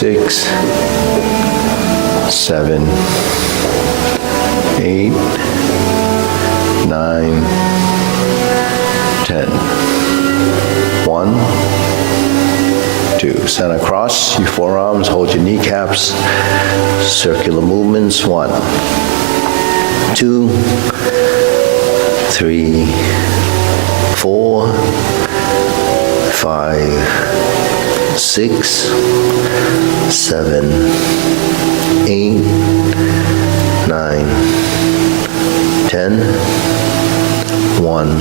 6, 7, 8, 9, 10. 1, 2. Center cross your forearms, hold your kneecaps. Circular movements. 1, 2, 3, 4, 5, 6, 7, 8, 9, 10. 1,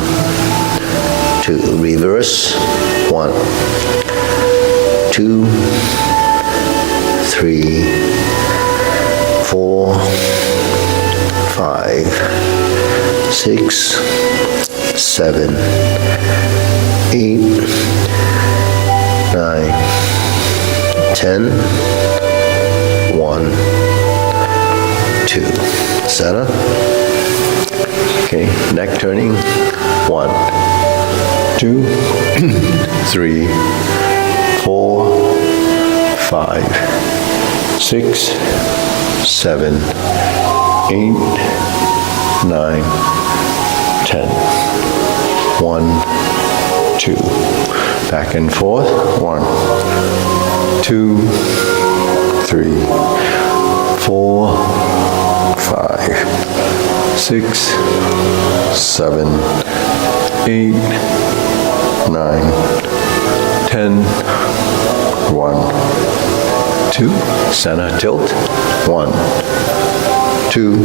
2. Reverse. 1, 2, 3, 4, 5, 6, 7, 8, 9, 10. 1, 2. Center. Okay, neck turning. 1, 2, 3, 4, 5, 6, 7, 8, 9, 10. 1, 2. Back and forth. 1, 2, 3, 4, 5, 6, 7, 8, 9, 10. 1, 2. Center tilt. 1, 2,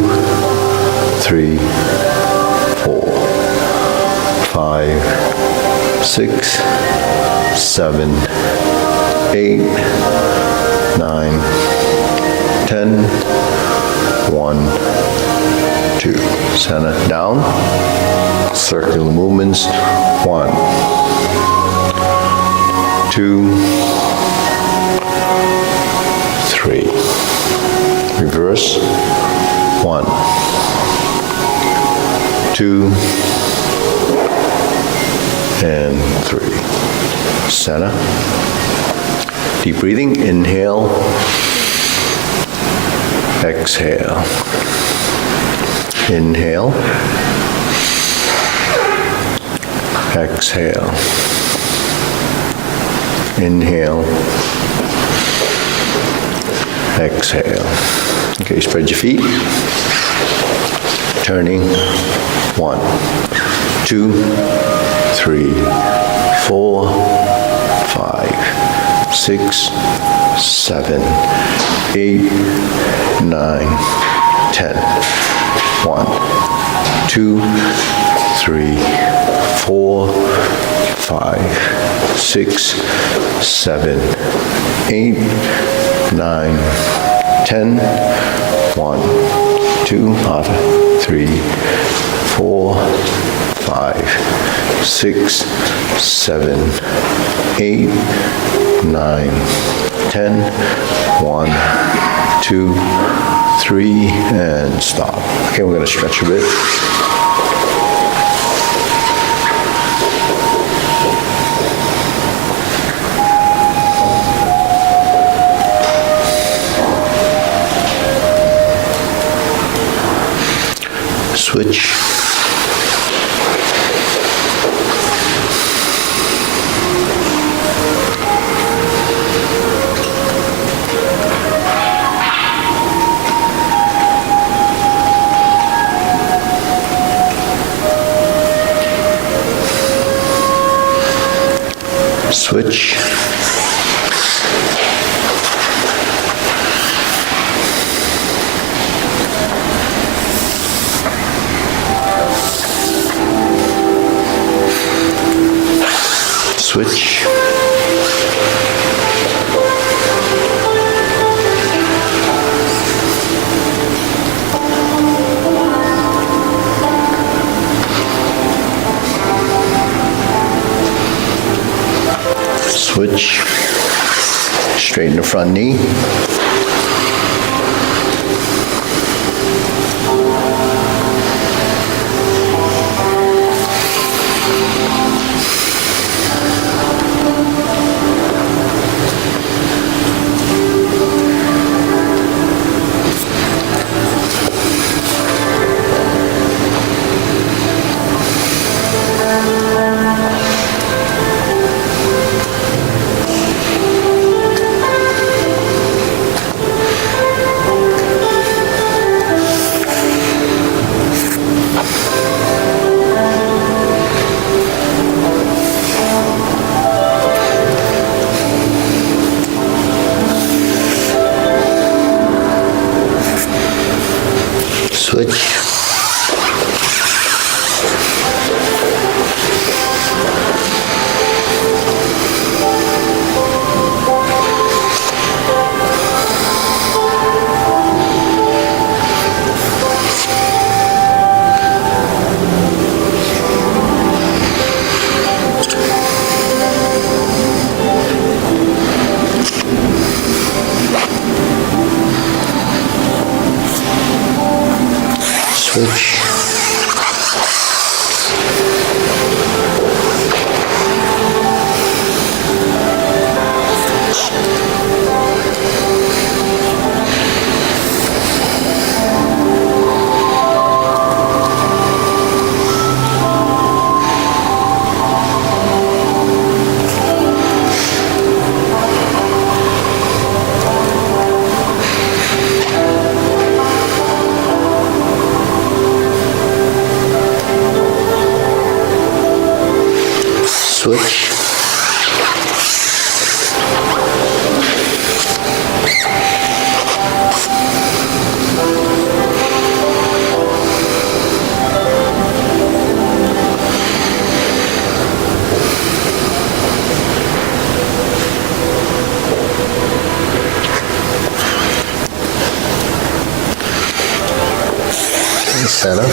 3, 4, 5, 6, 7, 8, 9, 10. 1, 2. Center down. Circular movements. 1, 2, 3. Reverse. 1, 2, and 3. Center. Deep breathing. Inhale. Exhale. Inhale. Exhale. Inhale. Exhale. Okay, spread your feet. Turning. 1, 2, 3, 4, 5, 6, 7, 8, 9, 10. 1, 2, 3, 4, 5, 6, 7, 8, 9, 10. 1, 2, 3, 4, 5, 6, 7, 8, 9, 10. 1, 2, 3, and stop. Okay, we're going to stretch a bit. Switch. Switch. Switch. Switch. Straighten the front knee. Switch. Switch. Switch. Center.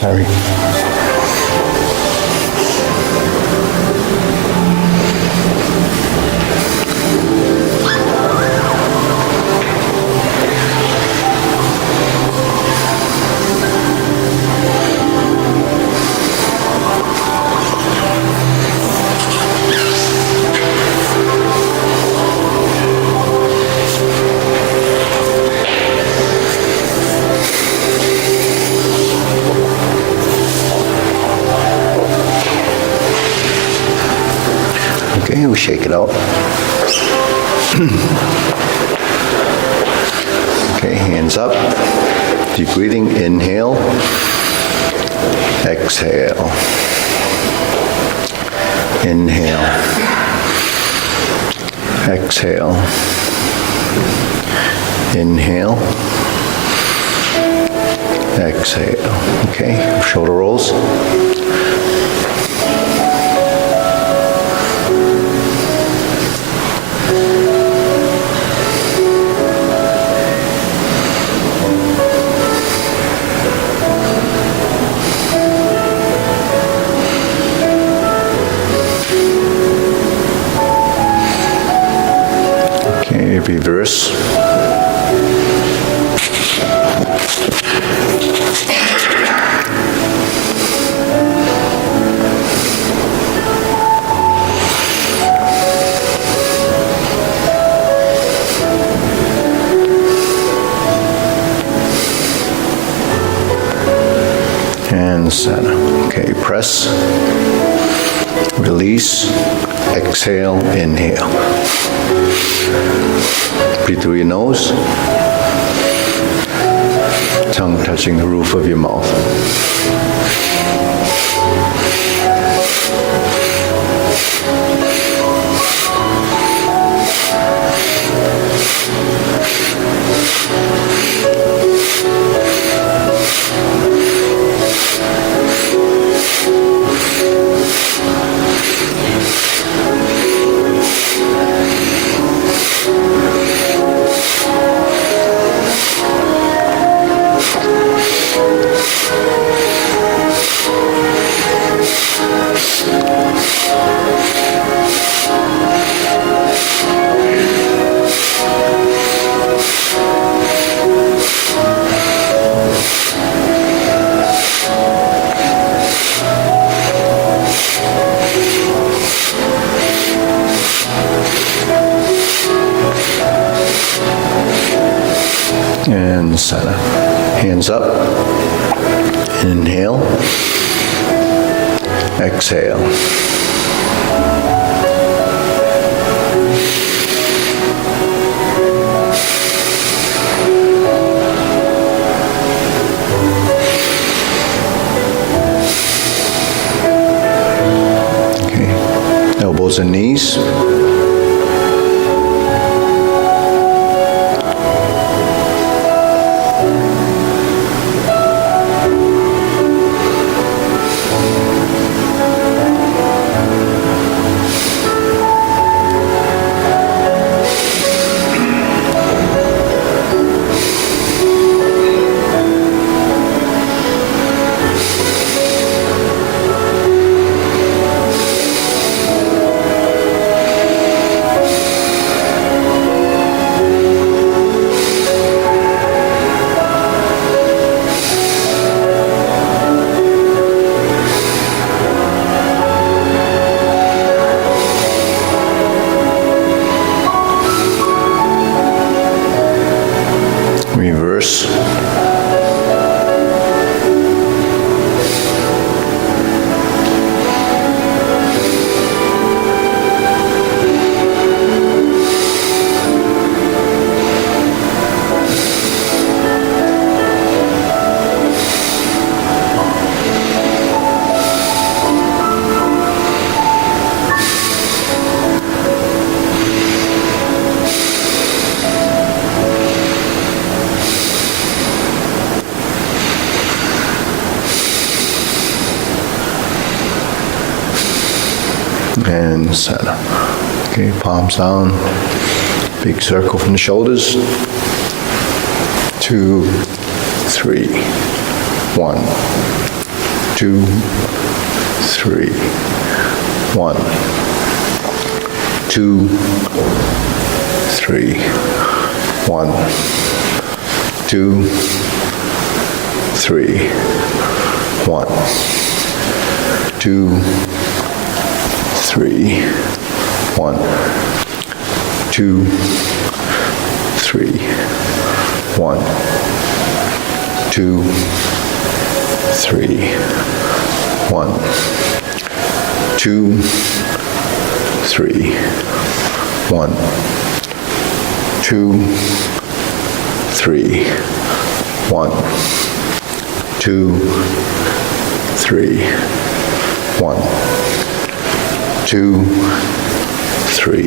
Harry. Okay, we shake it out. Okay, hands up. Deep breathing, inhale, exhale. Inhale, exhale. Inhale, exhale. Okay, shoulder rolls. Okay, reverse. Okay, press, release, exhale, inhale. Breathe through your nose, tongue touching the roof of your mouth. And center. Hands up. Inhale. Exhale. Okay. Elbows and knees. Reverse. And center. Okay, palms down. Big circle from the shoulders. 2, 3. 1, 2, 3. 1, 2, 3. 1, 2, 3. 1, 2, 3. 1, 2, 3. 1, 2, 3. 1, 2, 3. 1, 2, 3. 1, 2, 3. 1, 2, 3.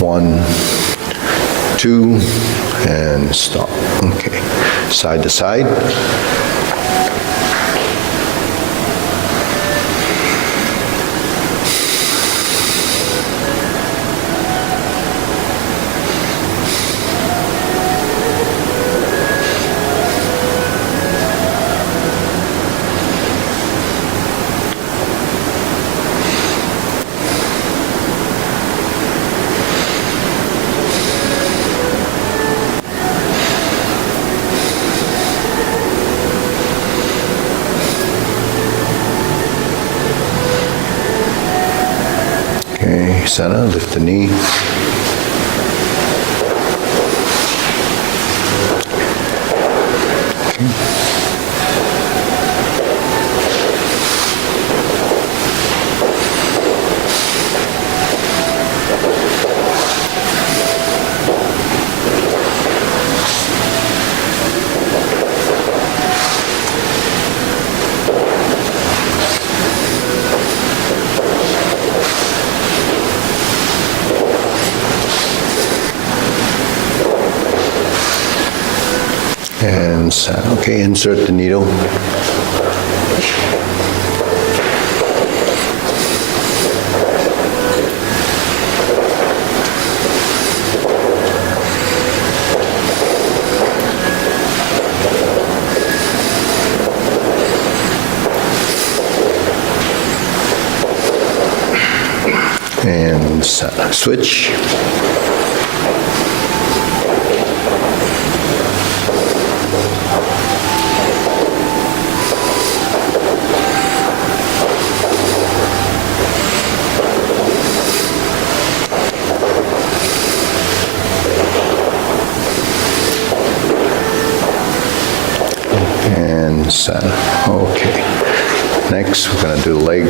1, 2, and stop. Okay, side to side. Okay, center, lift the knee. Okay. and set. Okay, insert the needle. And set. Switch. And set. Okay. Next, we're going to do leg,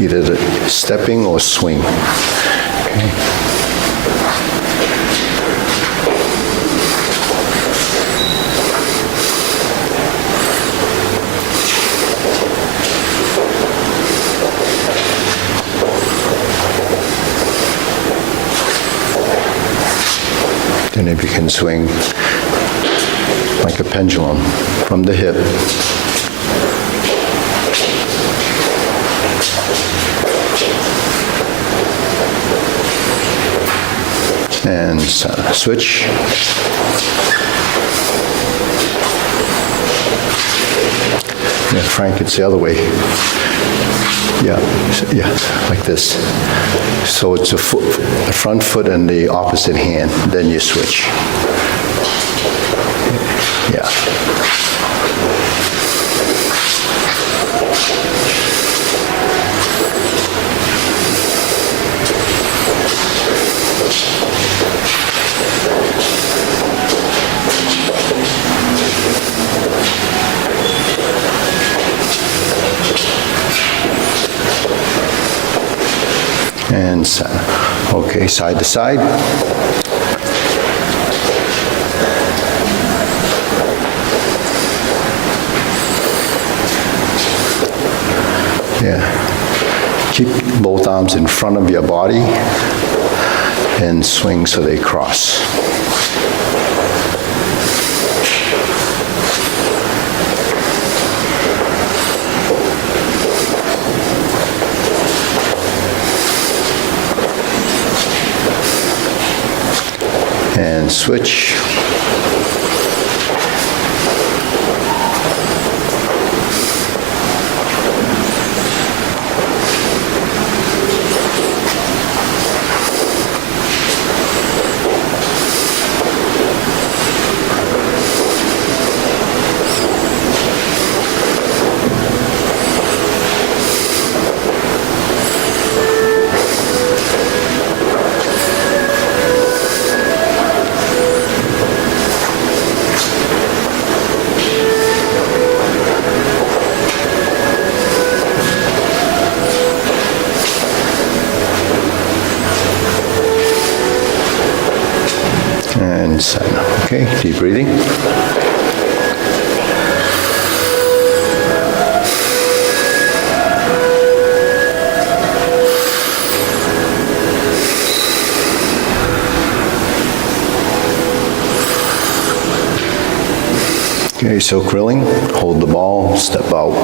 either the stepping or swing. Okay. Then if you can swing like a pendulum from the hip. And switch. Yeah, Frank, it's the other way. Yeah, like this. So it's the front foot and the opposite hand, then you switch. Yeah. And okay, side to side. Yeah. Keep both arms in front of your body and swing so they cross. And switch. And okay, deep breathing. Okay, so krilling, hold the ball, step out.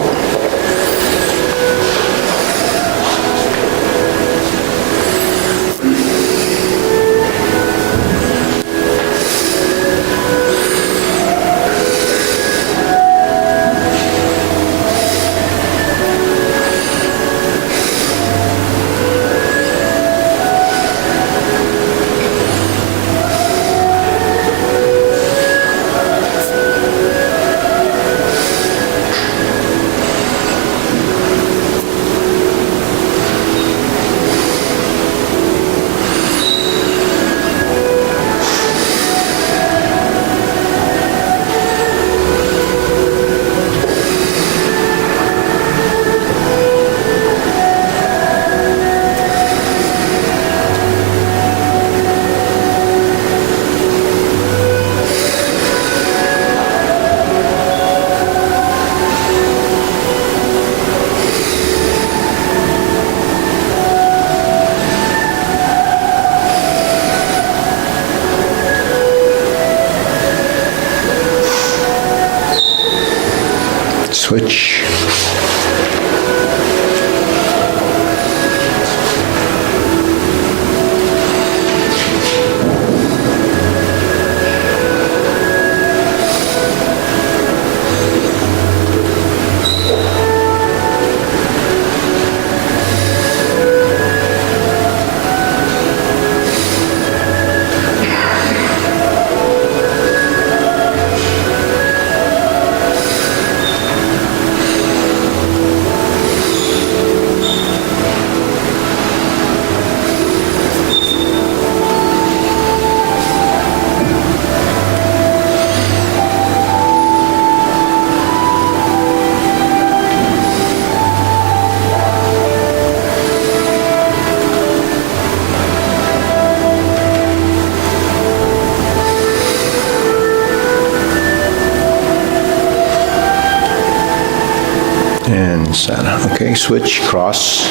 and center. Okay, switch, cross,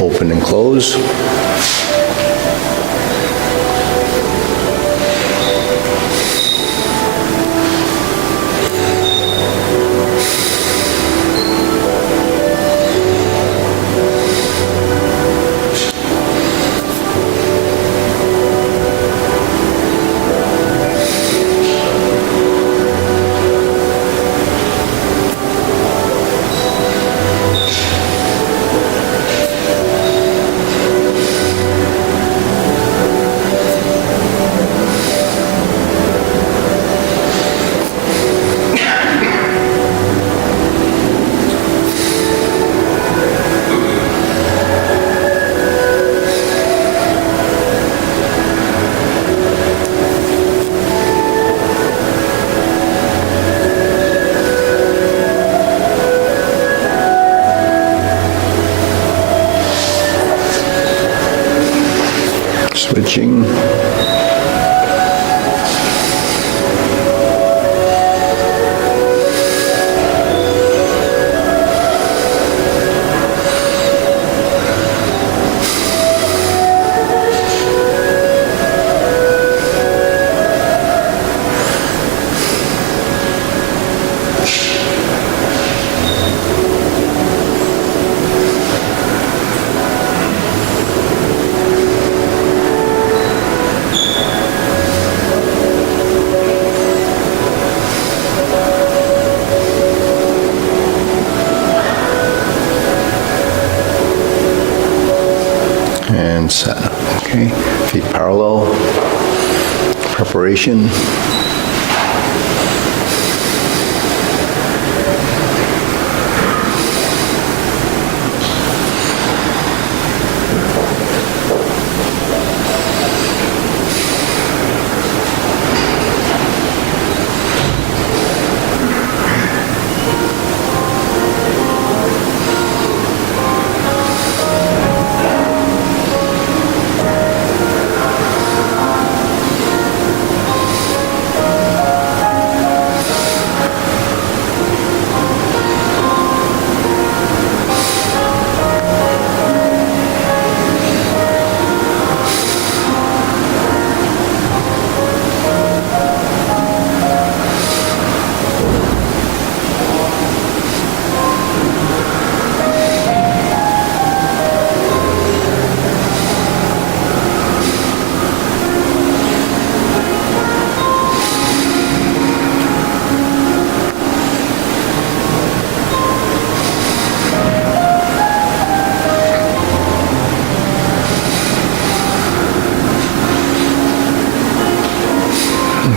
open and close. Switching. And center. Okay, feet parallel. Preparation.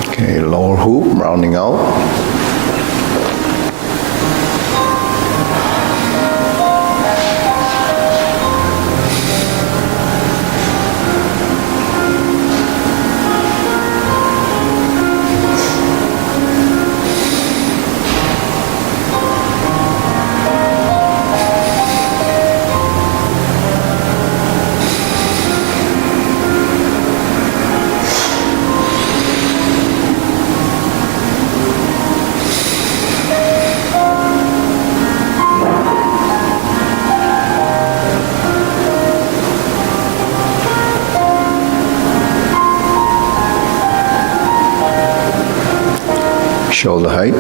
Okay, lower hoop, rounding out. Shoulder height.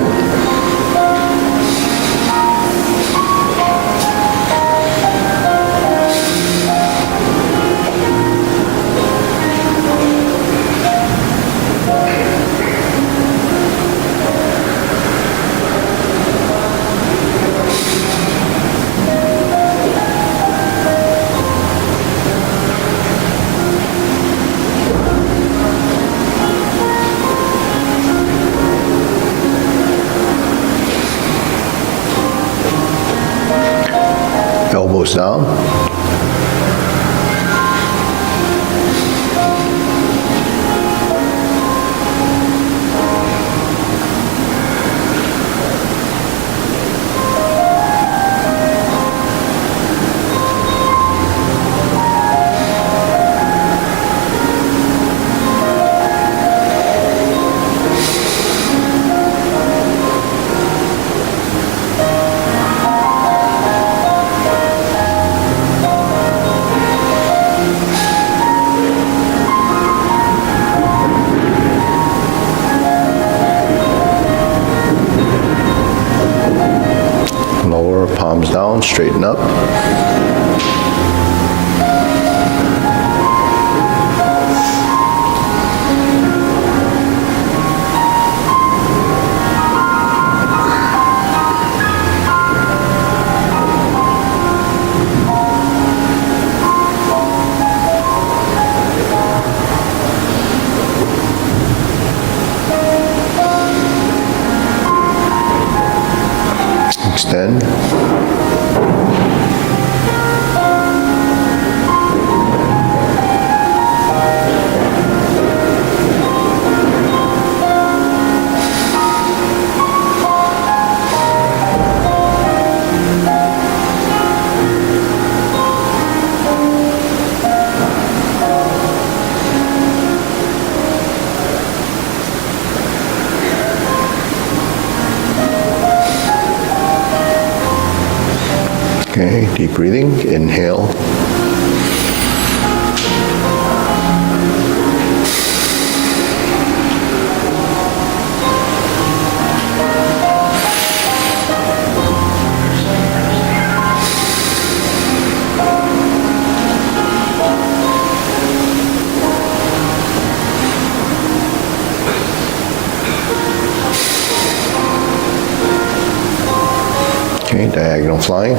Elbows down. down, straighten up. Extend. Okay, deep breathing, inhale. Okay, diagonal flying.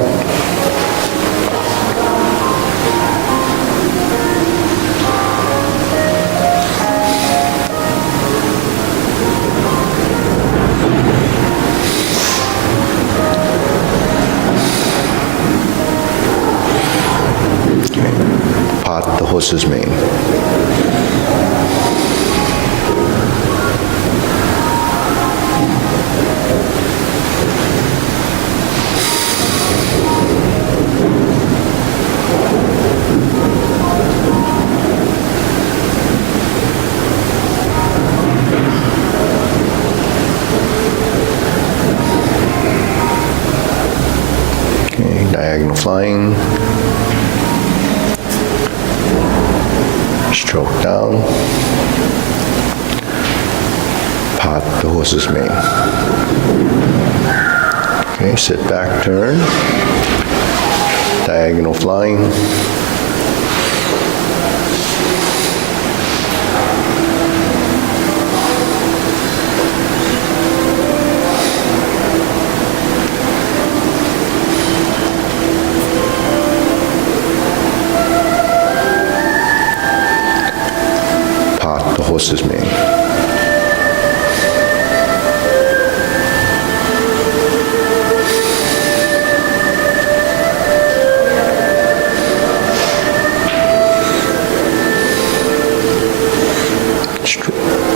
Pot the horse's mane. Okay, diagonal flying. Stroke down. Pot the horse's mane. Okay, sit back, turn. Diagonal flying. Horse's mane.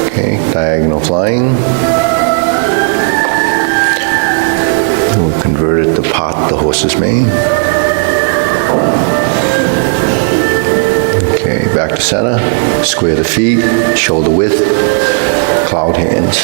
Okay, diagonal flying. We'll convert it to pot the horse's mane. Back to center, square the feet, shoulder width, cloud hands.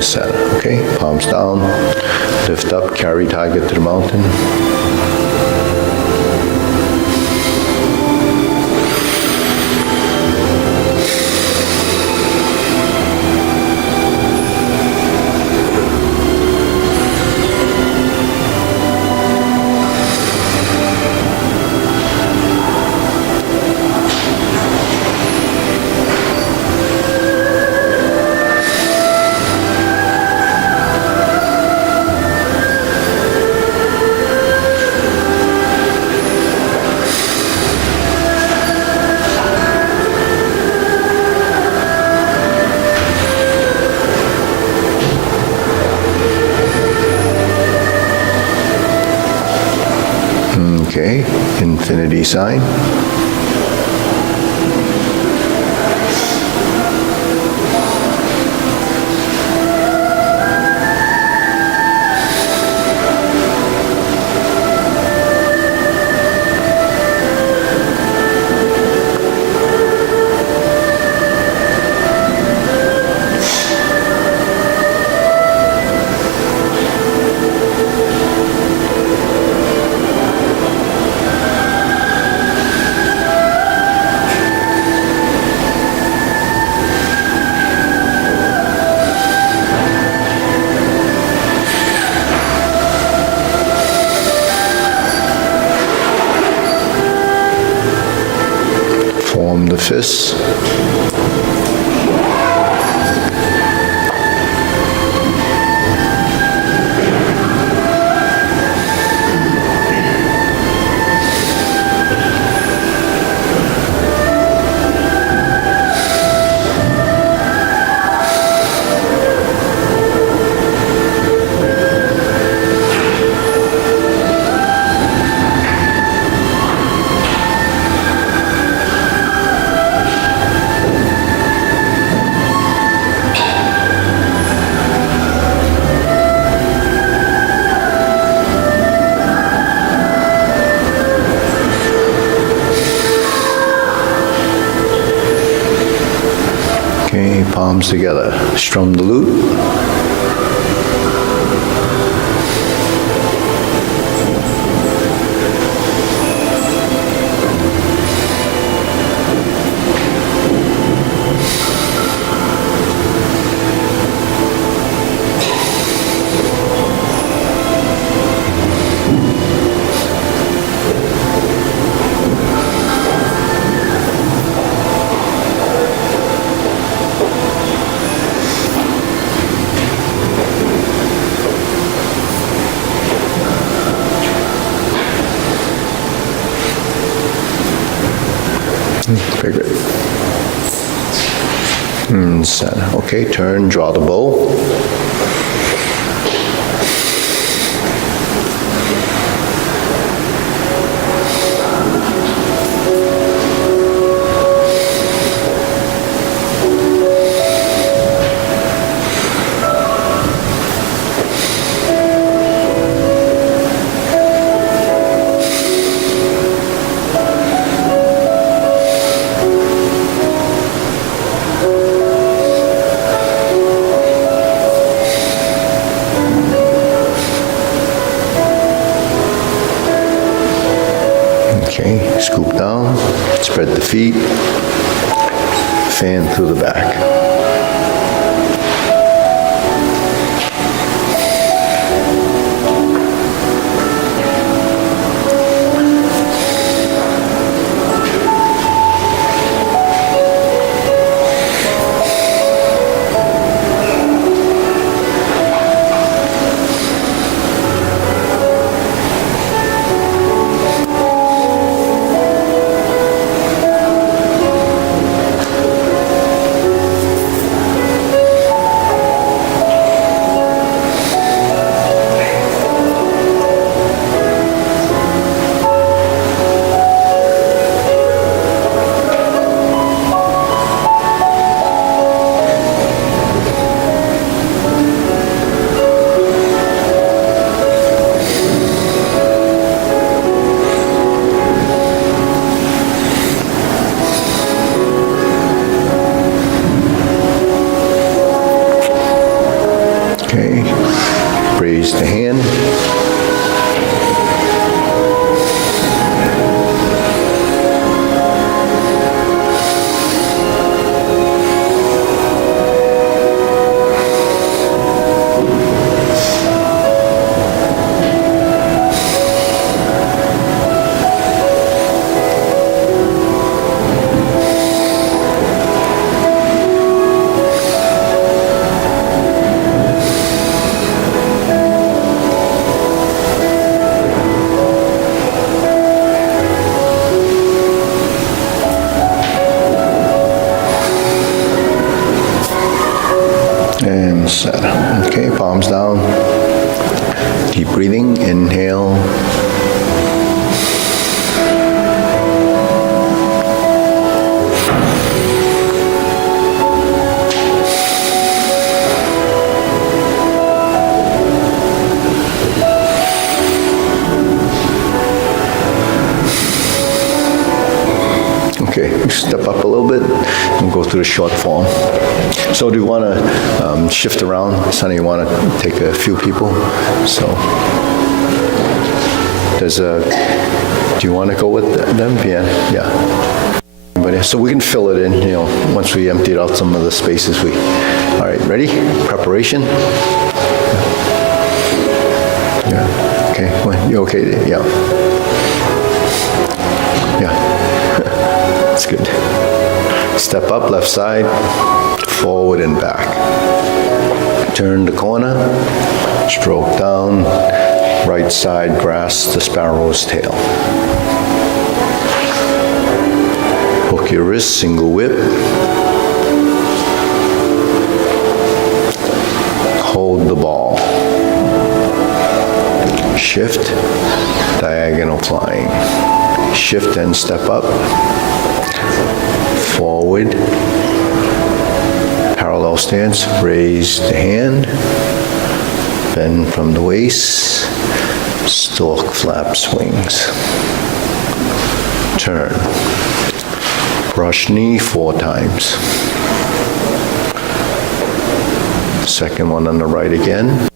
Center. Okay, palms down, lift up, carry tiger to the mountain. Okay, infinity sign. Form the fists. Okay, palms together. Strum the lute. Very good. And center. Okay, turn, draw the bow. Okay, scoop down, spread the feet, fan through the back. Okay, raise the hand. step up a little bit and go through the short form. So do you want to shift around? Sonny, you want to take a few people? So do you want to go with them? Yeah. But so we can fill it in, once we emptied out some of the spaces all right, ready? Preparation? Yeah. Okay, well, you okay? Yeah. Yeah. That's good. Step up, left side, forward and back. Turn the corner, stroke down, right side, grasp the sparrow's tail. Hook your wrist, single whip. Hold the ball. Shift, diagonal flying. Shift and step up. Forward. Parallel stance, raise the hand. Bend from the waist. Stork flap swings. Turn. Brush knee 4 times. Second one on the right again.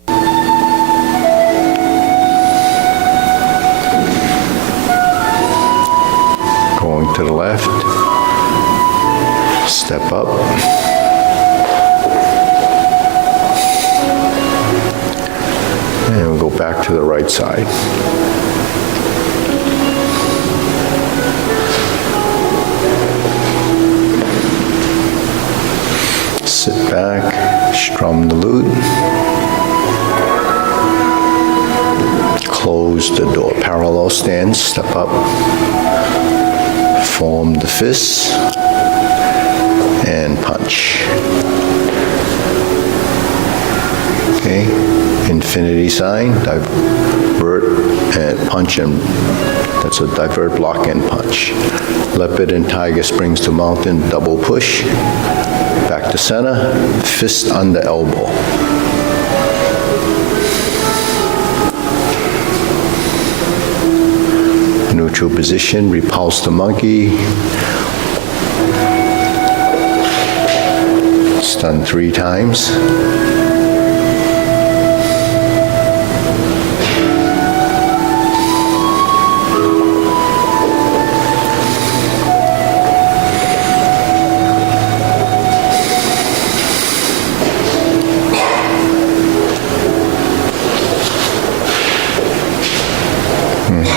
Going to the left. Step up. And we'll go back to the right side. Sit back, strum the lute. Close the door. Parallel stance, step up. Form the fists and punch. Okay, infinity sign, divert and punch, and that's a divert, block and punch. Leopard and tiger springs to mountain, double push. Back to center, fist under elbow. Neutral position, repulse the monkey. Stun 3 times.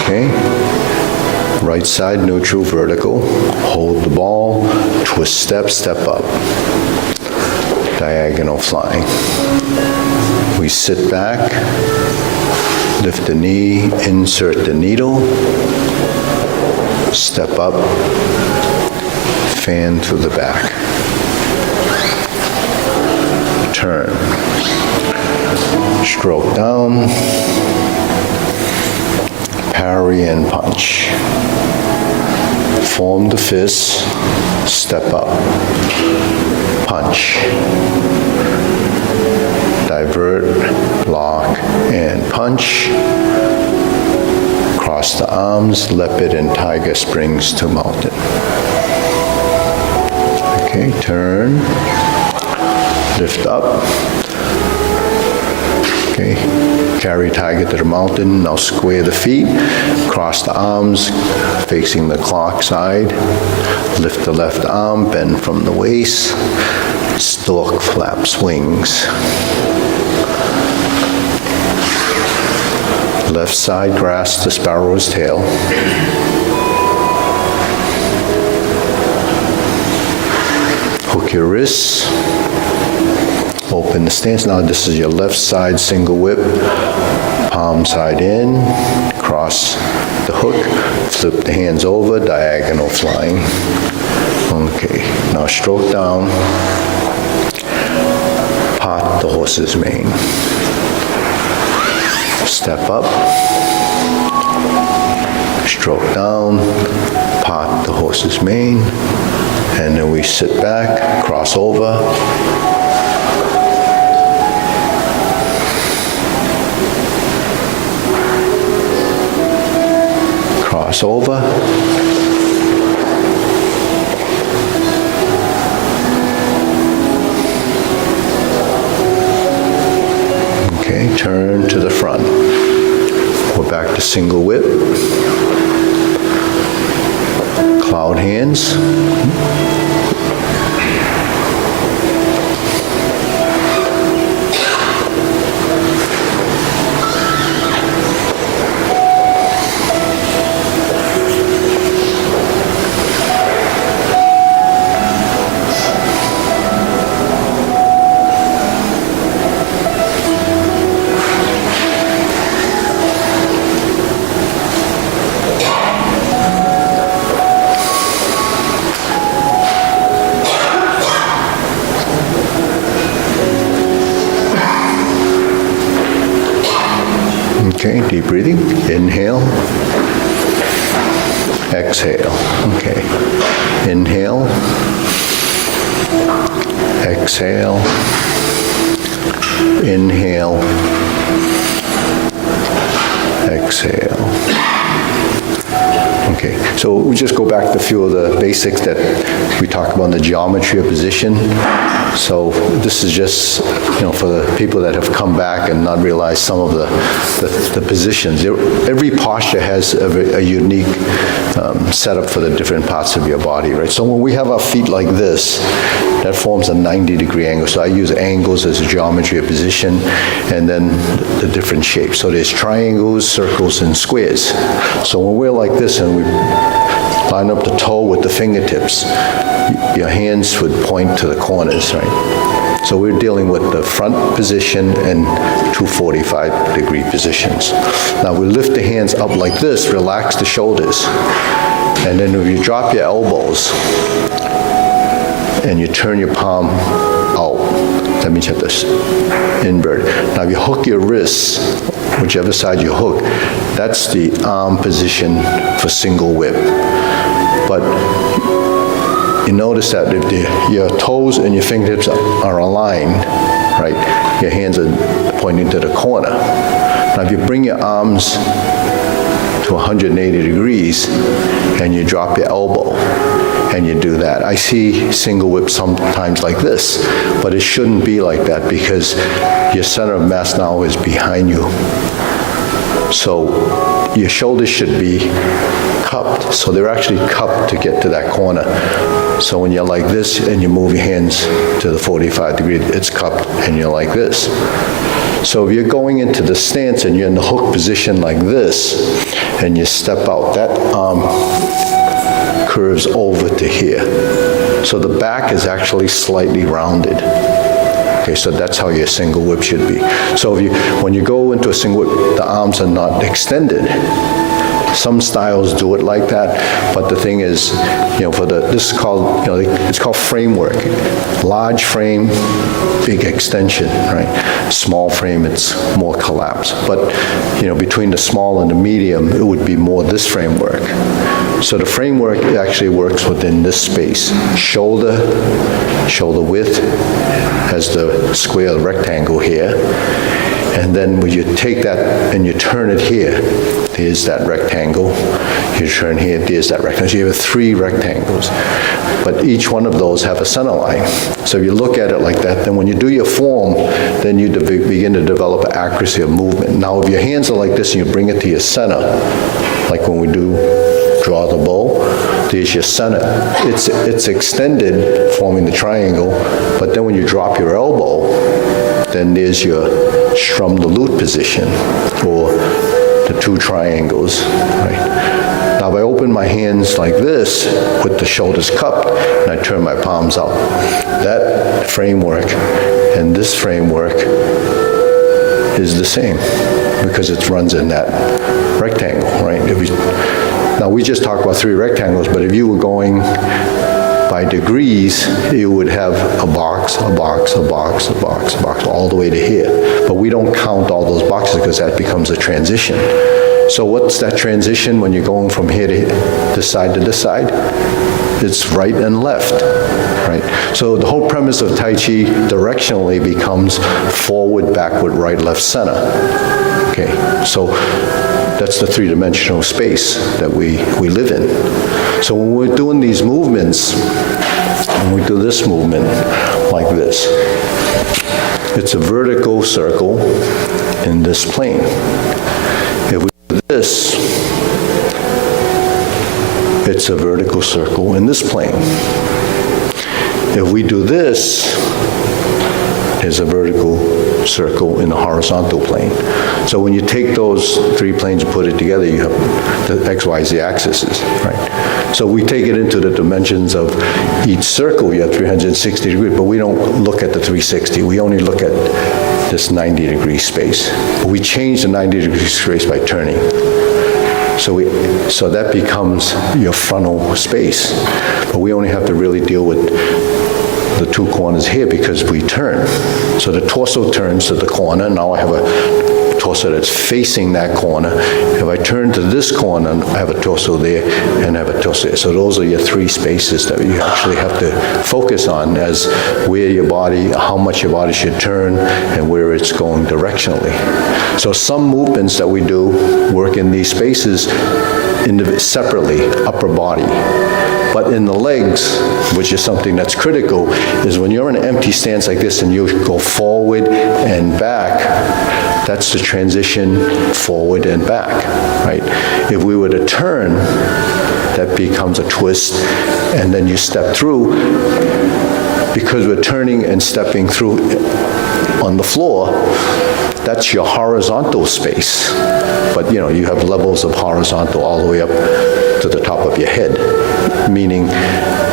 Okay. Right side, neutral, vertical. Hold the ball, twist step, step up. Diagonal flying. We sit back, lift the knee, insert the needle, step up, fan to the back. Turn. Stroke down. Parry and punch. Form the fist, step up, punch. Divert, lock, and punch. Cross the arms, leopard and tiger springs to mountain. Okay, turn, lift up. Okay, carry tiger to the mountain. Now square the feet, cross the arms, facing the clock side. Lift the left arm, bend from the waist. Stork flap swings. Left side, grasp the sparrow's tail. Hook your wrists. Open the stance. Now this is your left side single whip. Palm side in. Cross the hook. Flip the hands over. Diagonal flying. Okay. Now stroke down. Part the horse's mane. Step up. Stroke down. Part the horse's mane. And then we sit back. Cross over. Cross over, turn to the front. We're back to single whip. Cloud hands. Okay, deep breathing. Inhale. Exhale. Okay. Inhale. Exhale. Inhale. Exhale. Okay, so we just go back to a few of the basics that we talked about in the geometry of position. So this is just, for the people that have come back and not realized some of the positions. Every posture has a unique setup for the different parts of your body, right? So when we have our feet like this, that forms a 90-degree angle. So I use angles as a geometry of position, and then the different shapes. So there's triangles, circles, and squares. So when we're like this and we line up the toe with the fingertips, your hands would point to the corners, right? So we're dealing with the front position and 245-degree positions. Now we lift the hands up like this, relax the shoulders, and then if you drop your elbows and you turn your palm out, that means you have this invert. Now if you hook your wrists, whichever side you hook, that's the arm position for single whip. But you notice that if your toes and your fingertips are aligned, right, your hands are pointing to the corner. Now if you bring your arms to 180 degrees and you drop your elbow and you do that, I see single whip sometimes like this, but it shouldn't be like that because your center of mass now is behind you. So your shoulders should be cupped. So they're actually cupped to get to that corner. So when you're like this and you move your hands to the 45 degree, it's cupped and you're like this. So if you're going into the stance and you're in the hook position like this and you step out, that arm curves over to here. So the back is actually slightly rounded. Okay, so that's how your single whip should be. So when you go into a single whip, the arms are not extended. Some styles do it like that, but the thing is, this is called, it's called framework. Large frame, big extension, right? Small frame, it's more collapse. But, between the small and the medium, it would be more this framework. So the framework actually works within this space. Shoulder width has the square rectangle here. And then when you take that and you turn it here, there's that rectangle. You turn here, there's that rectangle. So you have 3 rectangles. But each one of those have a center line. So if you look at it like that, then when you do your form, then you begin to develop accuracy of movement. Now if your hands are like this and you bring it to your center, like when we do draw the bow, there's your center. It's extended, forming the triangle, but then when you drop your elbow, then there's your strum the lute position, or the 2 triangles, right? Now if I open my hands like this, with the shoulders cupped, and I turn my palms out, that framework and this framework is the same, because it runs in that rectangle, right? Now we just talked about 3 rectangles, but if you were going by degrees, you would have a box, a box, a box, a box, a box, all the way to here. But we don't count all those boxes because that becomes a transition. So what's that transition when you're going from here to this side to this side? It's right and left, right? So the whole premise of Tai Chi directionally becomes forward, backward, right, left, center. Okay, so that's the 3-dimensional space that we live in. So when we're doing these movements, when we do this movement like this, it's a vertical circle in this plane. If we do this, it's a vertical circle in this plane. If we do this, it's a vertical circle in the horizontal plane. So when you take those three planes and put it together, you have the X, Y, Z axes, right? So we take it into the dimensions of each circle, you have 360 degrees, but we don't look at the 360. We only look at this 90-degree space. We change the 90-degree space by turning. So that becomes your frontal space. But we only have to really deal with the two corners here because we turn. So the torso turns to the corner. Now I have a torso that's facing that corner. If I turn to this corner, I have a torso there and I have a torso there. So those are your three spaces that you actually have to focus on as where your body, how much your body should turn and where it's going directionally. So some movements that we do work in these spaces separately, upper body. But in the legs, which is something that's critical, is when you're in an empty stance like this and you go forward and back, that's the transition forward and back, right? If we were to turn, that becomes a twist, and then you step through. Because we're turning and stepping through on the floor, that's your horizontal space. But you have levels of horizontal all the way up to the top of your head, meaning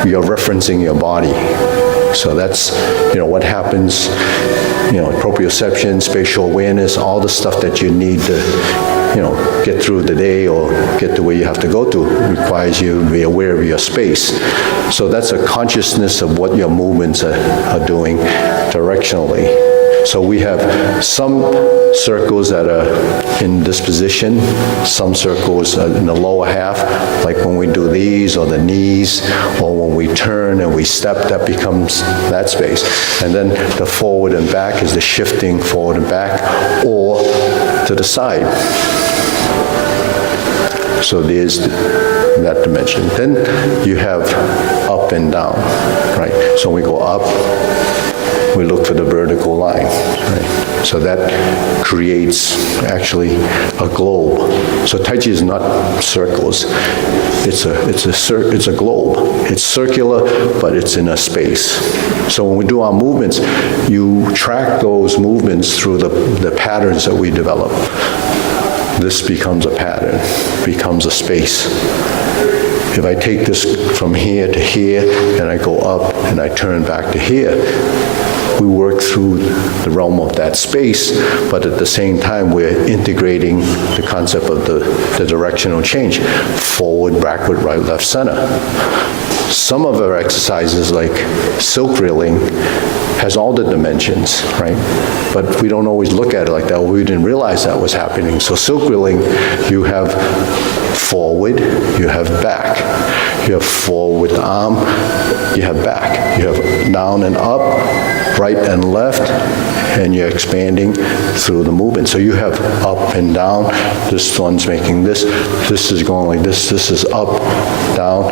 you're referencing your body. So that's, what happens, proprioception, spatial awareness, all the stuff that you need to, get through the day or get to where you have to go to requires you to be aware of your space. So that's a consciousness of what your movements are doing directionally. So we have some circles that are in this position, some circles in the lower half, like when we do these or the knees, or when we turn and we step, that becomes that space. And then the forward and back is the shifting forward and back, or to the side. So there's that dimension. Then you have up and down, right? So we go up, we look for the vertical line, right? So that creates actually a globe. So Tai Chi is not circles. It's a globe. It's circular, but it's in a space. So when we do our movements, you track those movements through the patterns that we develop. This becomes a pattern, becomes a space. If I take this from here to here, and I go up, and I turn back to here, we work through the realm of that space, but at the same time, we're integrating the concept of the directional change, forward, backward, right, left, center. Some of our exercises, like silk reeling, has all the dimensions, right? But we don't always look at it like that. We didn't realize that was happening. So silk reeling, you have forward, you have back. You have forward with the arm, you have back. You have down and up, right and left, and you're expanding through the movement. So you have up and down. This one's making this. This is going like this. This is up, down.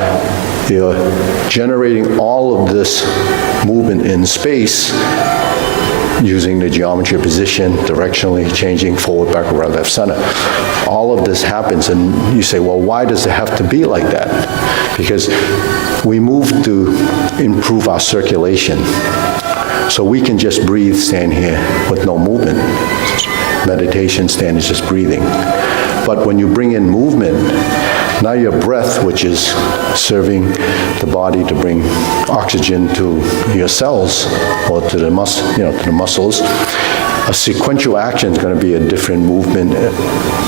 You're generating all of this movement in space using the geometry of position, directionally changing forward, backward, right, left, center. All of this happens, and you say, well, why does it have to be like that? Because we move to improve our circulation. So we can just breathe, stand here with no movement. Meditation, stand is just breathing. But when you bring in movement, now your breath, which is serving the body to bring oxygen to your cells or to the muscles, a sequential action is going to be a different movement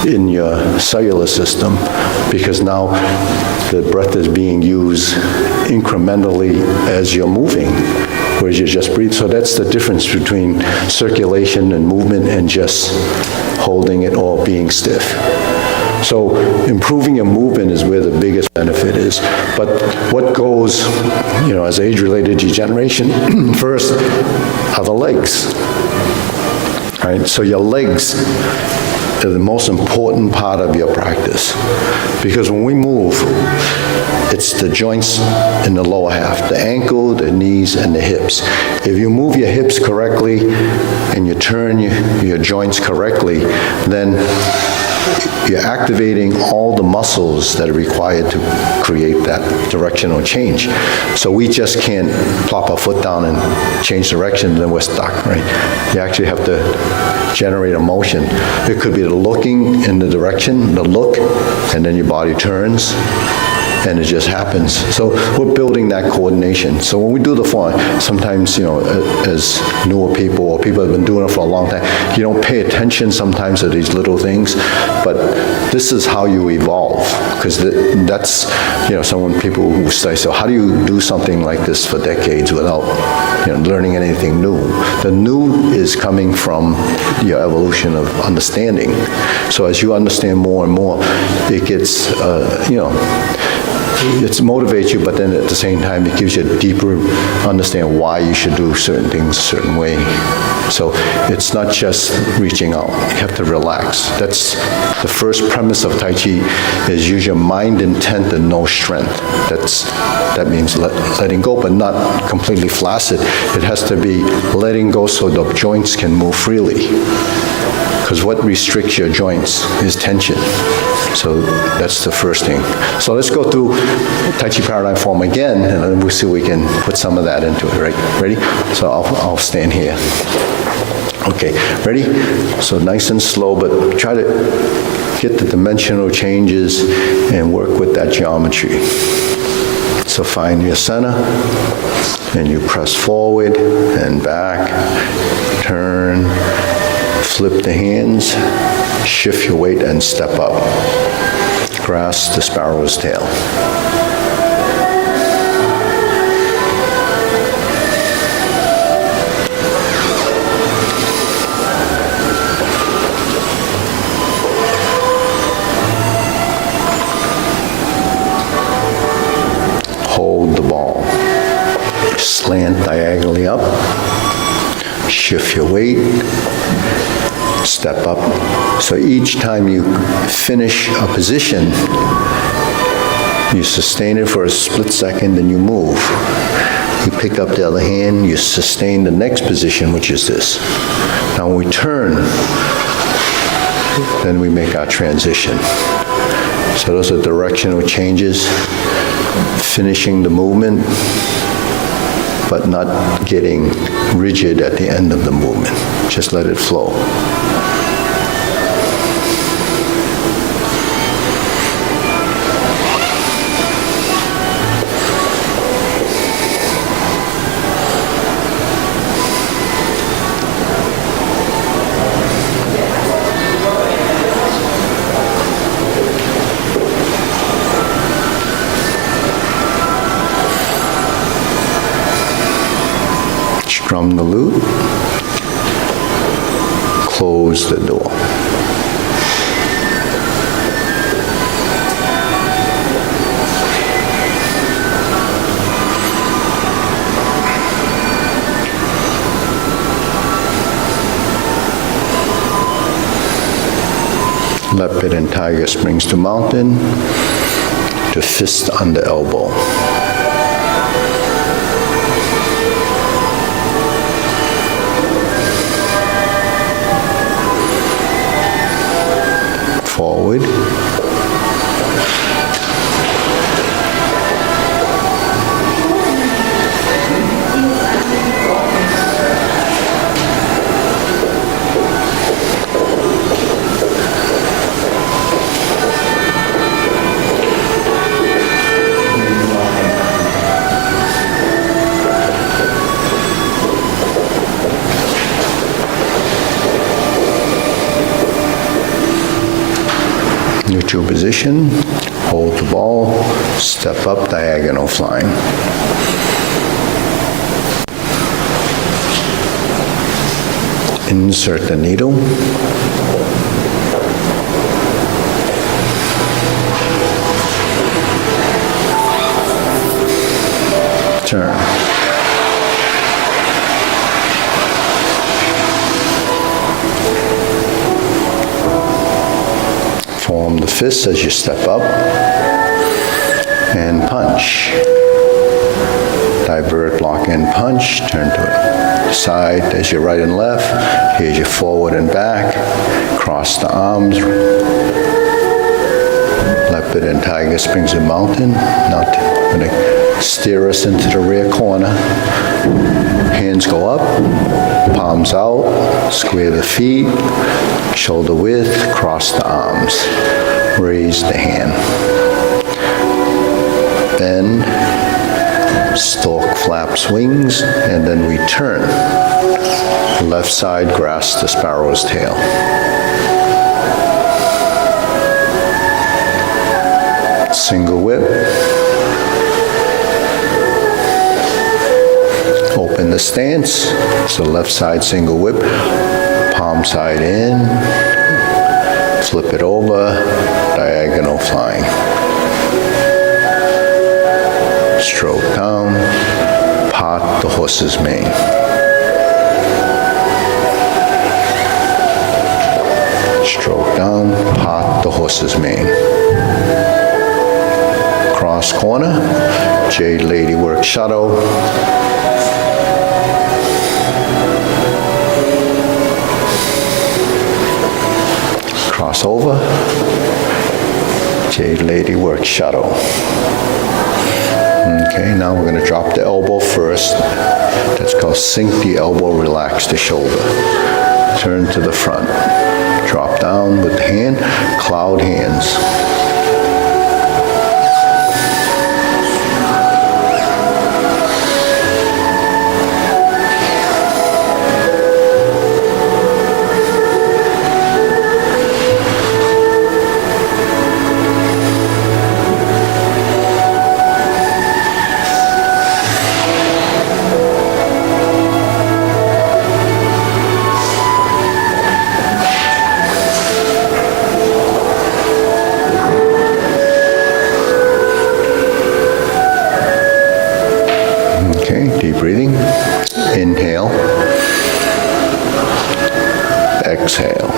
in your cellular system, because now the breath is being used incrementally as you're moving, whereas you just breathe. So that's the difference between circulation and movement and just holding it or being stiff. So improving your movement is where the biggest benefit is. But what goes, as age-related degeneration, first are the legs. Right? So your legs are the most important part of your practice. Because when we move, it's the joints in the lower half, the ankle, the knees, and the hips. If you move your hips correctly and you turn your joints correctly, then you're activating all the muscles that are required to create that directional change. So we just can't plop our foot down and change direction, then we're stuck, right? You actually have to generate a motion. It could be the looking in the direction, the look, and then your body turns, and it just happens. So we're building that coordination. So when we do the form, sometimes, as newer people or people have been doing it for a long time, you don't pay attention sometimes to these little things, but this is how you evolve, because that's, some people who say, so how do you do something like this for decades without, learning anything new? The new is coming from your evolution of understanding. So as you understand more and more, it gets, it motivates you, but then at the same time, it gives you a deeper understanding why you should do certain things a certain way. So it's not just reaching out. You have to relax. That's the first premise of Tai Chi, is use your mind, intent, and no strength. That means letting go, but not completely flaccid. It has to be letting go so the joints can move freely. Because what restricts your joints is tension. So that's the first thing. So let's go through Tai Chi Paradigm form again, and then we'll see if we can put some of that into it, right? Ready? So I'll stand here. Okay, ready? So nice and slow, but try to get the dimensional changes and work with that geometry. So find your center, and you press forward and back, turn, flip the hands, shift your weight and step up. Grasp the sparrow's tail. Hold the ball. Slant diagonally up. Shift your weight. Step up. So each time you finish a position, you sustain it for a split second, then you move. You pick up the other hand, you sustain the next position, which is this. Now when we turn, then we make our transition. So those are directional changes, finishing the movement, but not getting rigid at the end of the movement. Just let it flow. Strum the lute, close the door. Leopard and tiger springs to mountain, to fist under elbow. Forward. Neutral position, hold the ball, step up, diagonal flying. Insert the needle. Turn. Form the fist as you step up, and punch. Divert, block, and punch. Turn to it. Side, there's your right and left. Here's your forward and back. Cross the arms. Leopard and tiger, springs and mountain. Now I'm going to steer us into the rear corner. Hands go up, palms out, square the feet, shoulder width, cross the arms. Raise the hand. Bend, stork flaps wings, and then we turn. Left side grasps the sparrow's tail. Single whip. Open the stance. So left side single whip. Palm side in. Flip it over. Diagonal flying. Stroke down. Part the horse's mane. Stroke down. Part the horse's mane. Cross corner, Jade Lady work shuttle. Cross over, Jade Lady work shuttle. Okay, now we're going to drop the elbow first. That's called sink the elbow, relax the shoulder. Turn to the front. Drop down with the hand, cloud hands. Deep breathing. Inhale. Exhale.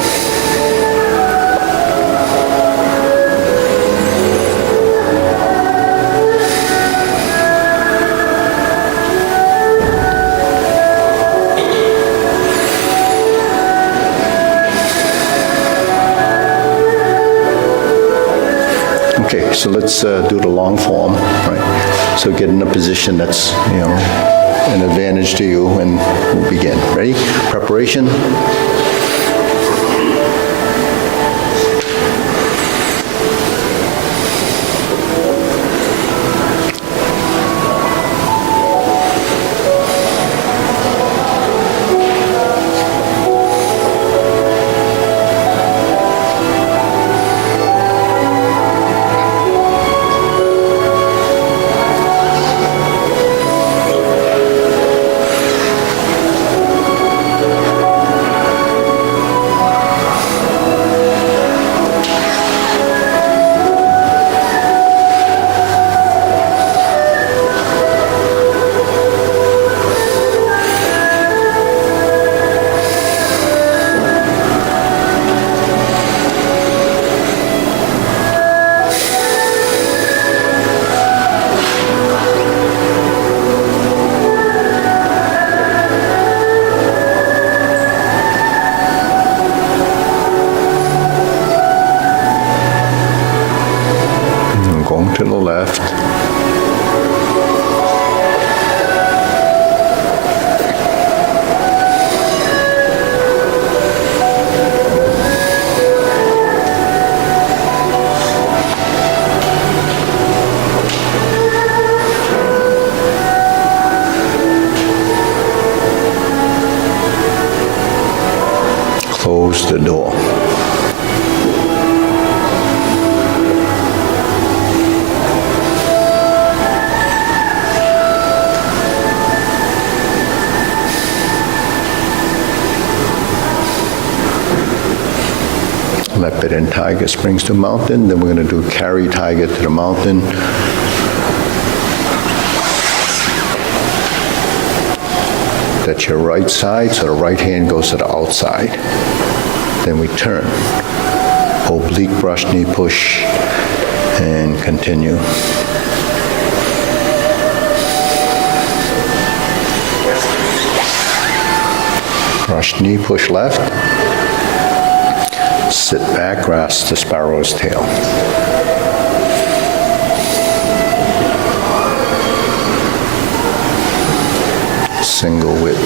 Okay, so let's do the long form, right? So get in a position that's, an advantage to you, and we'll begin. Ready? Preparation. Going to the left. Close the door. Leopard and tiger springs to mountain. Then we're going to do carry tiger to the mountain. That's your right side, so the right hand goes to the outside. Then we turn. Oblique brush knee push and continue. brush knee, push left. Sit back, grasp the sparrow's tail. Single whip.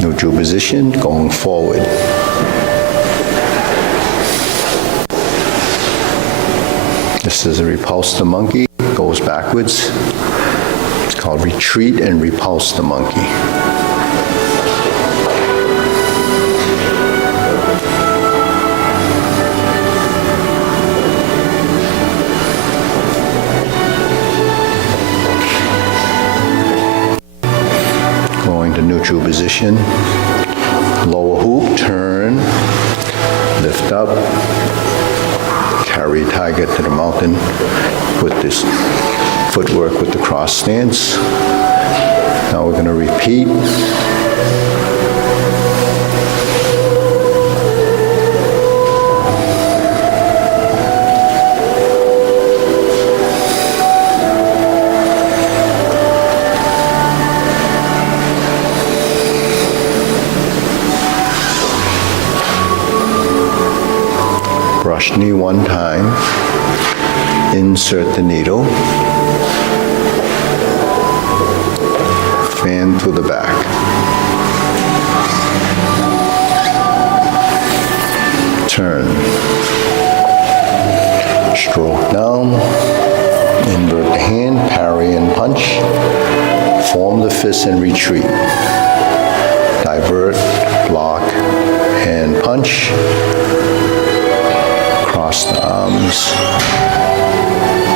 Neutral position, going forward. This is a repulse the monkey, goes backwards. It's called retreat and repulse the monkey. Going to neutral position. Lower hoop, turn, lift up, carry tiger to the mountain with this footwork with the cross stance. Now we're going to repeat. Brush knee one time, insert the needle, fan to the back. Turn, stroke down, invert the hand, parry and punch, form the fist and retreat. Divert, block, and punch. Cross the arms.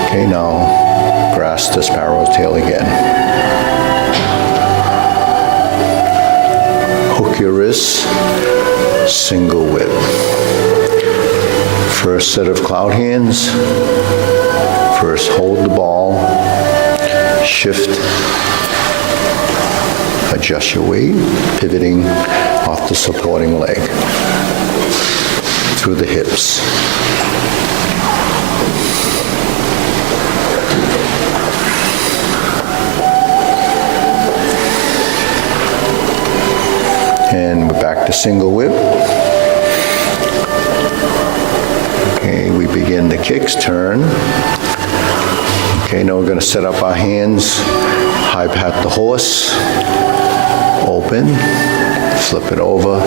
Okay, now grasp the sparrow's tail again. Hook your wrists, single whip. First set of cloud hands. First hold the ball, shift, adjust your weight, pivoting off the supporting leg through the hips. And we're back to single whip. Okay, we begin the kicks, turn. Okay, now we're going to set up our hands, high pat the horse, open, flip it over,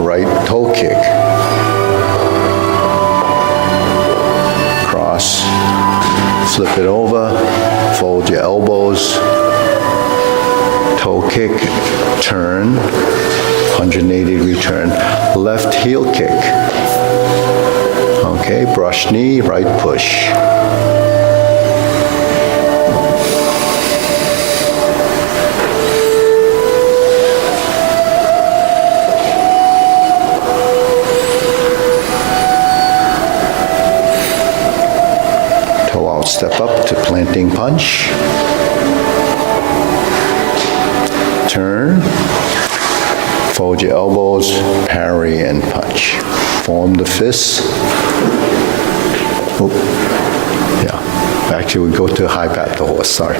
right toe kick. Cross, flip it over, fold your elbows, toe kick, turn, 180-degree turn, left heel kick. Okay, brush knee, right push. Toe out, step up to planting punch. Turn. Fold your elbows, parry and punch. Form the fists. Oop. Yeah, actually we go to high pat the horse, sorry.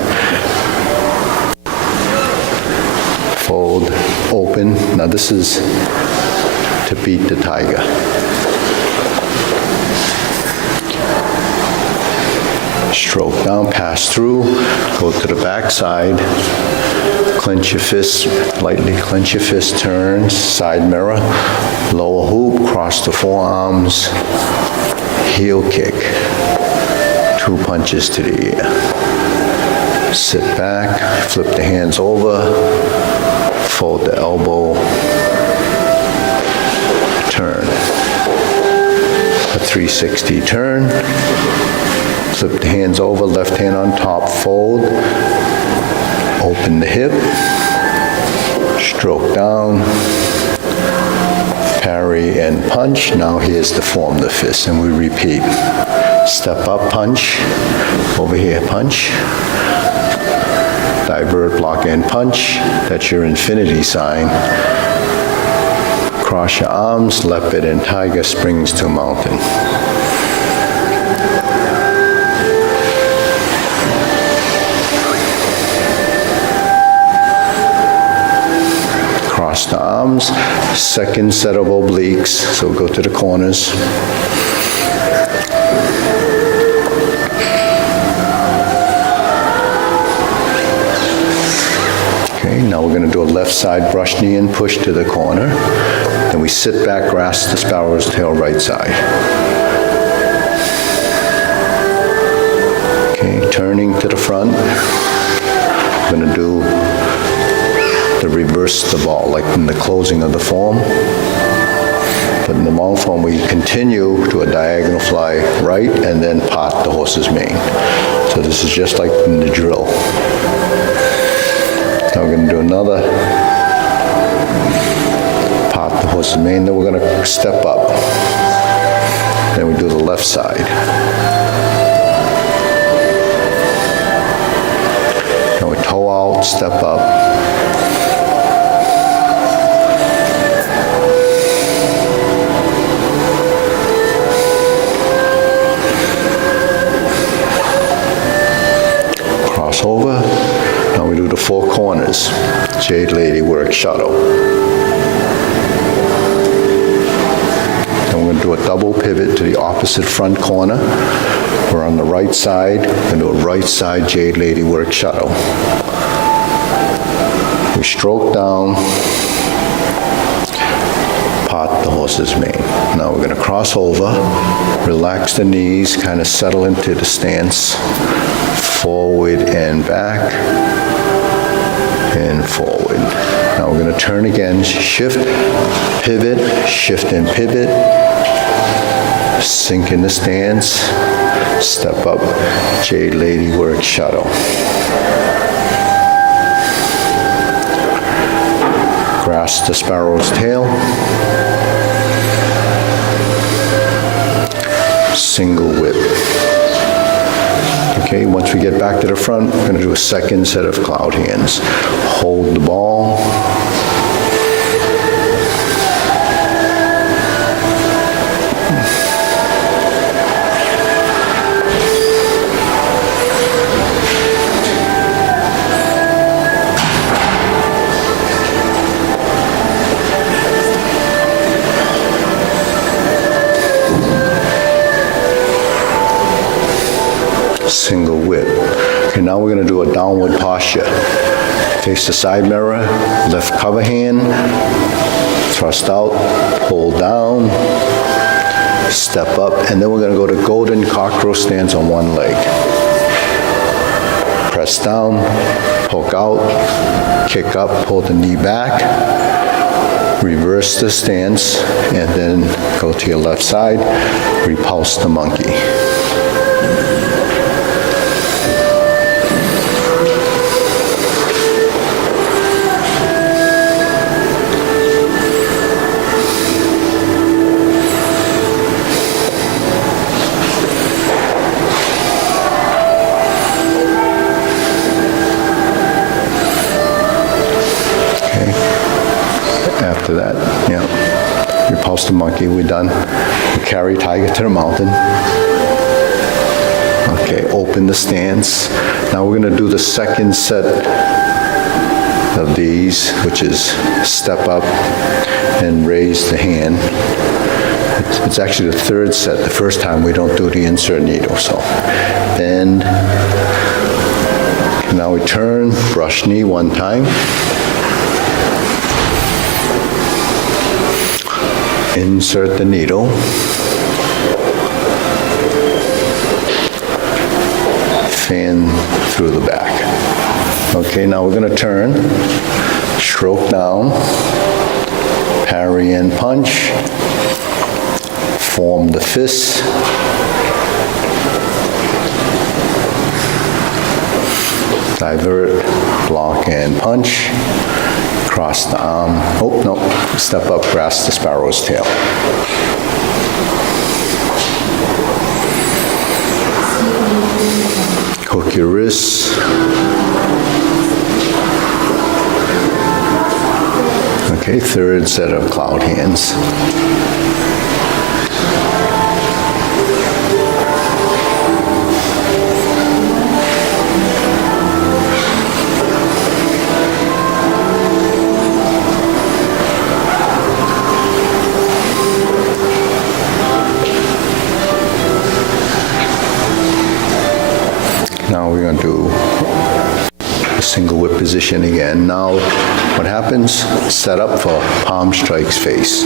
Fold, open. Now this is to beat the tiger. Stroke down, pass through, go to the back side. Clench your fists, lightly clench your fist, turns, side mirror, lower hoop, cross the forearms, heel kick, 2 punches to the ear. Sit back, flip the hands over, fold the elbow, turn. A 360 turn, flip the hands over, left hand on top, fold, open the hip, stroke down, parry and punch. Now here's to form the fist, and we repeat. Step up, punch, over here, punch, divert, block and punch. That's your infinity sign. Cross your arms, leopard and tiger, springs to mountain. Cross the arms, second set of obliques, so go to the corners. Okay, now we're going to do a left side brush knee and push to the corner. Then we sit back, grasp the sparrow's tail right side. Okay, turning to the front. I'm going to do the reverse the ball, like in the closing of the form. But in the long form, we continue to a diagonal fly right and then part the horse's mane. So this is just like in the drill. Now we're going to do another part the horse's mane, then we're going to step up. Then we do the left side. Now we toe out, step up. Over. Now we do the four corners. Jade Lady work shuttle. Then we're going to do a double pivot to the opposite front corner. We're on the right side. We're going to do a right side Jade Lady work shuttle. We stroke down, part the horse's mane. Now we're going to cross over, relax the knees, kind of settle into the stance. Forward and back, and forward. Now we're going to turn again, shift, pivot, shift and pivot, sink in the stance, step up, Jade Lady work shuttle. Grasp the sparrow's tail, single whip. Okay, once we get back to the front, we're going to do a second set of cloud hands. Hold the ball. Single whip. Okay, now we're going to do a downward posture. Face the side mirror, lift cover hand, thrust out, hold down, step up, and then we're going to go to golden cockroach stance on one leg. Press down, poke out, kick up, pull the knee back, reverse the stance, and then go to your left side, repulse the monkey. After that, repulse the monkey, we're done. We carry tiger to the mountain. Okay, open the stance. Now we're going to do the second set of these, which is step up and raise the hand. It's actually the third set. The first time we don't do the insert needle, so bend. Now we turn, brush knee one time. Insert the needle. Fan through the back. Okay, now we're going to turn, stroke down, parry and punch, form the fist, divert, block and punch, cross the arm, oh no, step up, grasp the sparrow's tail. Hook your wrists. Okay, Okay, third set of cloud hands. Now we're going to do a single whip position again. Now what happens? Set up for palm strikes face.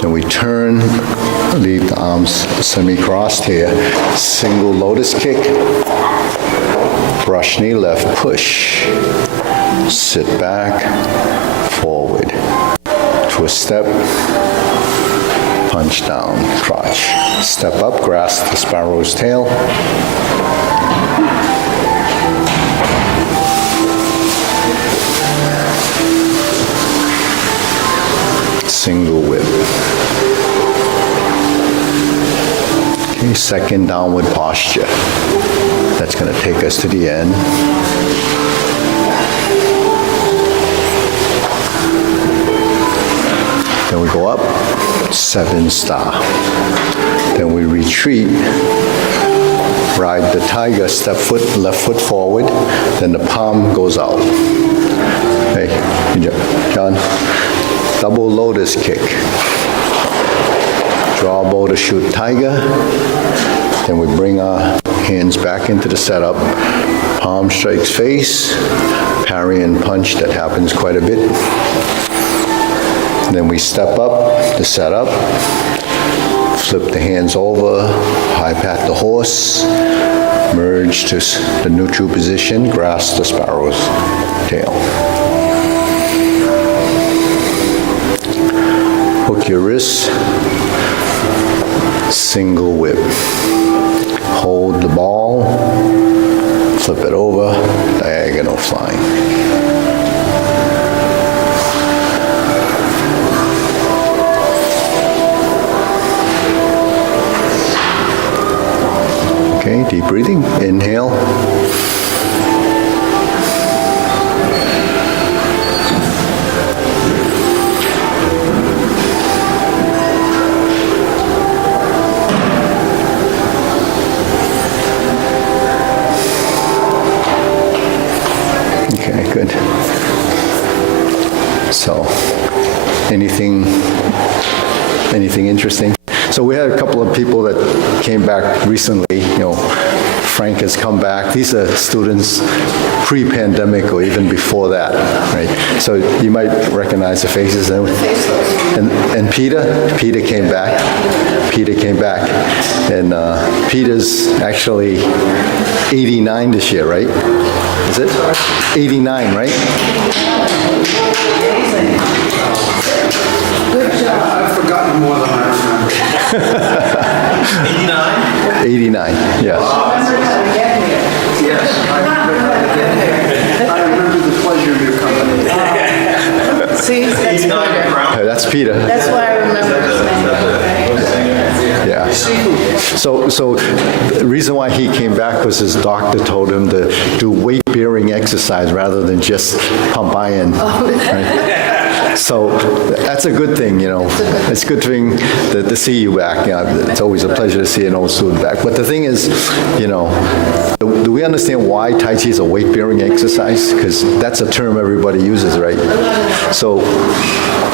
Then we turn, leave the arms semi-crossed here. Single lotus kick. Brush knee left, push. Sit back, forward. Twist step. Punch down, crotch. Step up, grasp the sparrow's tail. Single whip. Okay, second downward posture. That's going to take us to the end. Then we go up, 7-star. Then we retreat, ride the tiger, step foot, left foot forward, then the palm goes out. Hey, John, double lotus kick. Draw bow to shoot tiger. Then we bring our hands back into the setup. Palm strikes face, parry and punch, that happens quite a bit. Then we step up the setup, flip the hands over, high pat the horse, merge to the neutral position, grasp the sparrow's tail. Hook your wrists, single whip. Hold the ball, flip it over, diagonal flying. Okay, deep breathing. Inhale. Okay, good. So, anything interesting? So we had a couple of people that came back recently, Frank has come back. These are students pre-pandemic or even before that, right? So you might recognize the faces. And Peter came back. And Peter's actually 89 this year, right? Is it? 89, right? Good job. I've forgotten more than I remember. 89? 89, yes. Remember how to get here. Yes, I remember the pleasure of your company. See, that's Peter. That's Peter. That's why I remember his name. Yeah. So the reason why he came back was his doctor told him to do weight-bearing exercise rather than just pump iron. Right? So that's a good thing, It's a good thing to see you back. It's always a pleasure to see an old student back. But the thing is, do we understand why Tai Chi is a weight-bearing exercise? Because that's a term everybody uses, right? So,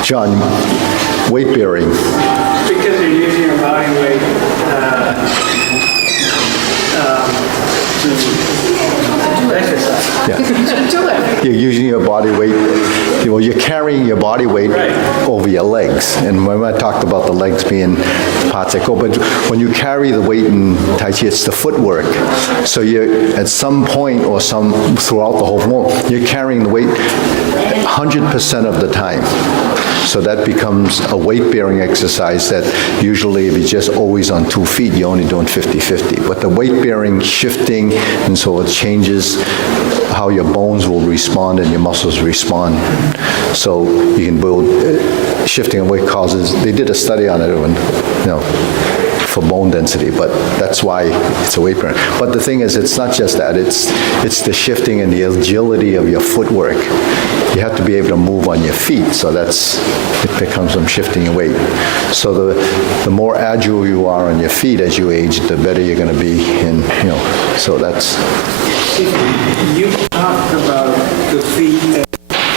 John, weight-bearing. Because you're using your body weight to exercise. Yeah. You're using your body weight, you're carrying your body weight over your legs. And when I talked about the legs being parts that go, but when you carry the weight in Tai Chi, it's the footwork. So you at some point or throughout the whole form, you're carrying the weight 100% of the time. So that becomes a weight-bearing exercise that usually if you're just always on 2 feet, you're only doing 50-50. But the weight-bearing shifting, and so it changes how your bones will respond and your muscles respond. So you can build, shifting of weight causes, they did a study on it when, for bone density, but that's why it's a weight bearing. But the thing is, it's not just that, it's the shifting and the agility of your footwork. You have to be able to move on your feet, so it becomes some shifting your weight. So the more agile you are on your feet as you age, the better you're going to be in, so that's... You talked about the feet at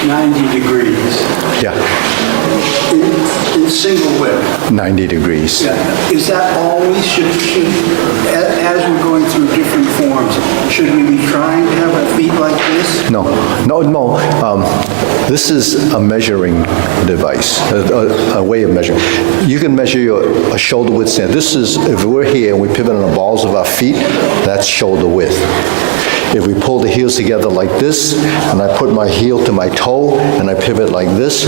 90 degrees. Yeah, In single width. 90 degrees. Yeah. Is that always, as we're going through different forms, should we be trying to have our feet like this? No. This is a measuring device, a way of measuring. You can measure a shoulder width stand. This is, if we're here and we pivot on the balls of our feet, that's shoulder width. If we pull the heels together like this, and I put my heel to my toe, and I pivot like this,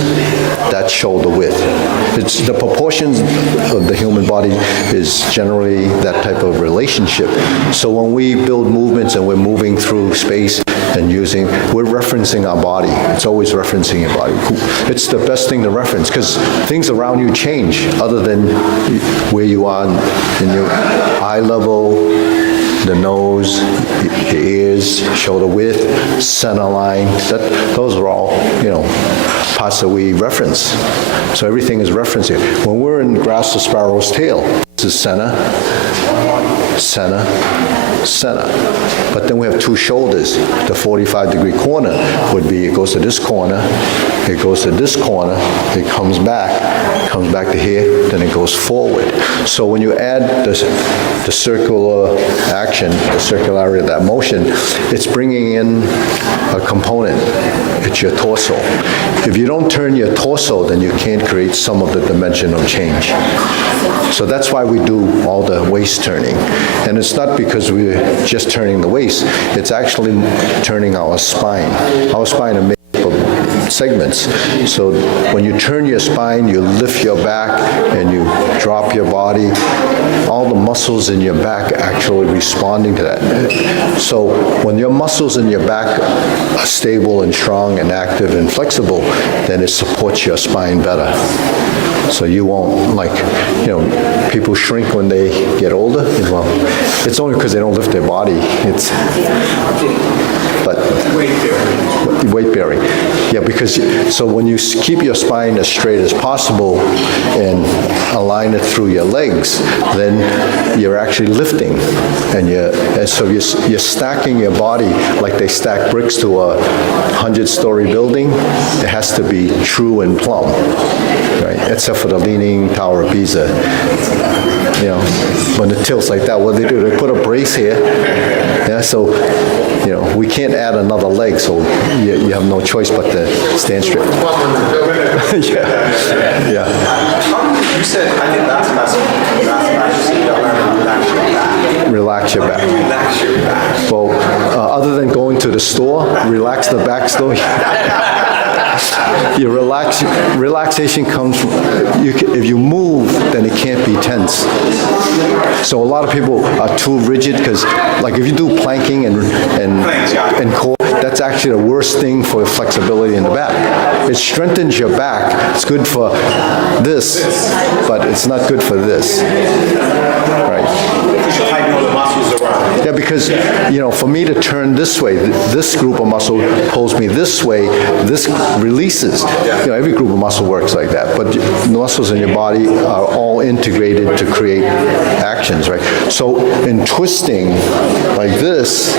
that's shoulder width. It's the proportions of the human body is generally that type of relationship. So when we build movements and we're moving through space and we're referencing our body. It's always referencing your body. It's the best thing to reference, because things around you change other than where you are in your eye level, the nose, the ears, shoulder width, center line. Those are all, parts that we reference. So everything is referenced here. When we're in grass or sparrow's tail, this is center, center, center. But then we have two shoulders. The 45-degree corner would be, it goes to this corner, it goes to this corner, it comes back to here, then it goes forward. So when you add the circular action, the circularity of that motion, it's bringing in a component. It's your torso. If you don't turn your torso, then you can't create some of the dimensional change. So that's why we do all the waist turning. And it's not because we're just turning the waist, it's actually turning our spine. Our spine is made up of segments. So when you turn your spine, you lift your back and you drop your body. All the muscles in your back are actually responding to that. So when your muscles in your back are stable and strong and active and flexible, then it supports your spine better. So you won't, people shrink when they get older. Well, it's only because they don't lift their body. But weight bearing. Yeah, because, so when you keep your spine as straight as possible and align it through your legs, then you're actually lifting. And so you're stacking your body like they stack bricks to a 100-story building. It has to be true and plumb, right? Except for the Leaning Tower of Pisa. When it tilts like that, what do? They put a brace here. Yeah, so, we can't add another leg, so you have no choice but to stand straight. Yeah. You said, I think that's Relax your back. Relax your back. Well, other than going to the store, relax the back store. Your relaxation comes from, if you move, then it can't be tense. So a lot of people are too rigid because, if you do planking and core, that's actually the worst thing for flexibility in the back. It strengthens your back. It's good for this, but it's not good for this. Right. Yeah, because, for me to turn this way, this group of muscle pulls me this way, this releases. Every group of muscle works like that, but the muscles in your body are all integrated to create actions, right? So in twisting like this,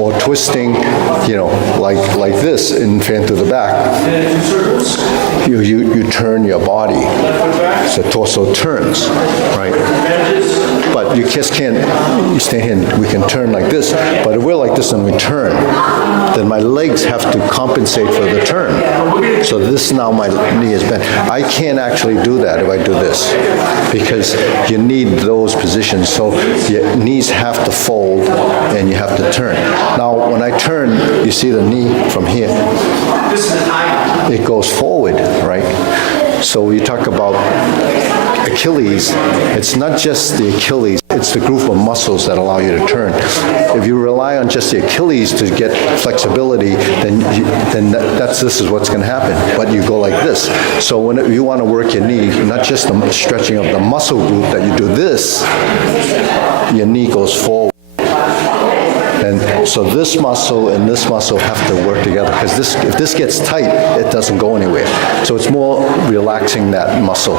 or twisting, like this in fan to the back, you turn your body. So torso turns, right? But you just can't, you stay here and we can turn like this, but if we're like this and we turn, then my legs have to compensate for the turn. So this now my knee is bent. I can't actually do that if I do this, because you need those positions. So your knees have to fold and you have to turn. Now when I turn, you see the knee from here, it goes forward, right? So you talk about Achilles, it's not just the Achilles, it's the group of muscles that allow you to turn. If you rely on just the Achilles to get flexibility, then this is what's going to happen. But you go like this. So when you want to work your knee, not just the stretching of the muscle group that you do this, your knee goes forward. And so this muscle and this muscle have to work together, because if this gets tight, it doesn't go anywhere. So it's more relaxing that muscle,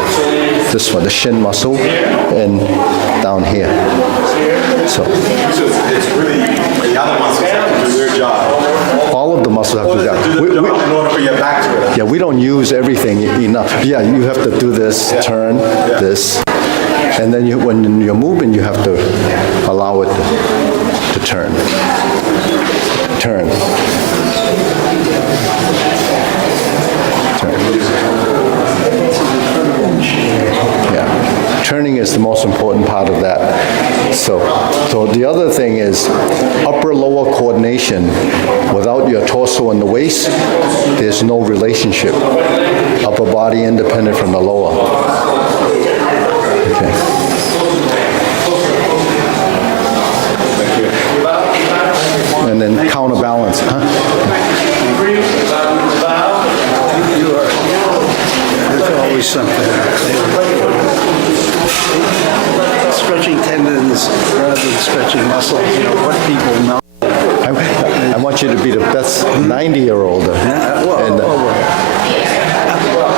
this one, the shin muscle, and down here. So it's really, the other muscles have to do their job. all of the muscles have to do that. Do the job in order for your back to it. Yeah, we don't use everything enough. Yeah, you have to do this, turn, this, and then when you're moving, you have to allow it to turn. Turn. Turn. Yeah. Turning is the most important part of that. So the other thing is upper-lower coordination. Without your torso and the waist, there's no relationship. Upper body independent from the lower. Okay. And then counterbalance, huh? There's always something. Stretching tendons rather than stretching muscles, what people know. I want you to be the best 90-year-old.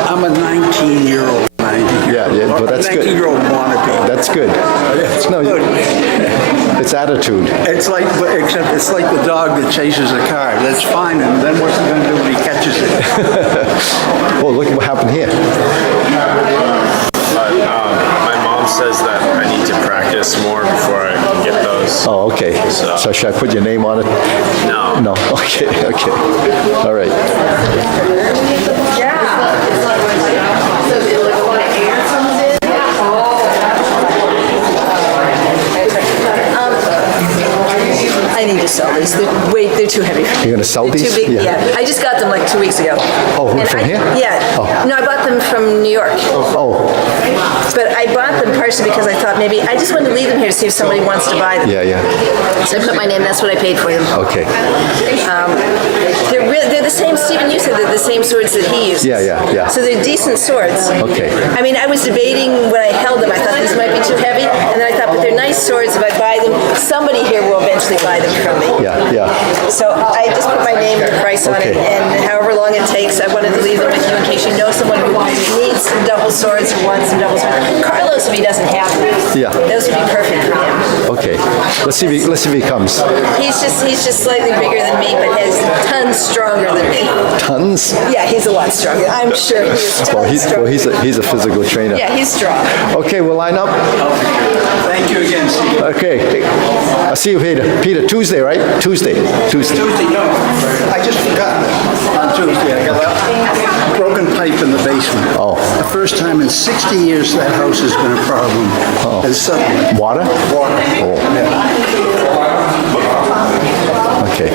I'm a 19-year-old. Yeah, but that's good. 19-year-old wannabe. That's good. No, it's attitude. It's like, except it's like the dog that chases a car. That's fine, and then what's he going to do when he catches it? Oh, look at what happened here. My mom says that I need to practice more before I can get those. Oh, okay. So should I put your name on it? No. No. Okay. All right. I need to sell these. They're too heavy. You're going to sell They're these? too big. Yeah. I just got them like 2 weeks ago. Oh, And from here? Yeah. Oh. No, I bought them from New York. Oh, But I bought them partially because I thought maybe, I just wanted to leave them here to see if somebody wants to buy them. yeah. So I put my name, that's what I paid for them. Okay. They're the same, Stephen, you said they're the same swords that he uses. Yeah. So they're decent swords. Okay. I mean, I was debating when I held them, I thought these might be too heavy, and then I thought, but they're nice swords, if I buy them, somebody here will eventually buy them from me. Yeah. So I just put my name and the price on it, Okay. and however long it takes, I wanted to leave them with you in case you know someone who needs some double swords or wants some double swords. Carlos, if he doesn't have them, Yeah. those would be perfect for him. Okay. Let's see if he comes. He's just slightly bigger than me, but has tons stronger than me. Tons? Yeah, he's a lot stronger. I'm sure he's tons stronger. He's a physical trainer. Yeah, he's strong. Okay, we'll line up. Thank you again, Steve. Okay. I'll see you, Peter. Peter, Tuesday, right? Tuesday. Tuesday, no. I just forgot. On Tuesday, I got a broken pipe in the basement. Oh. The first time in 60 years that house has been a problem. And suddenly, Water? water. Oh. Yeah. Okay.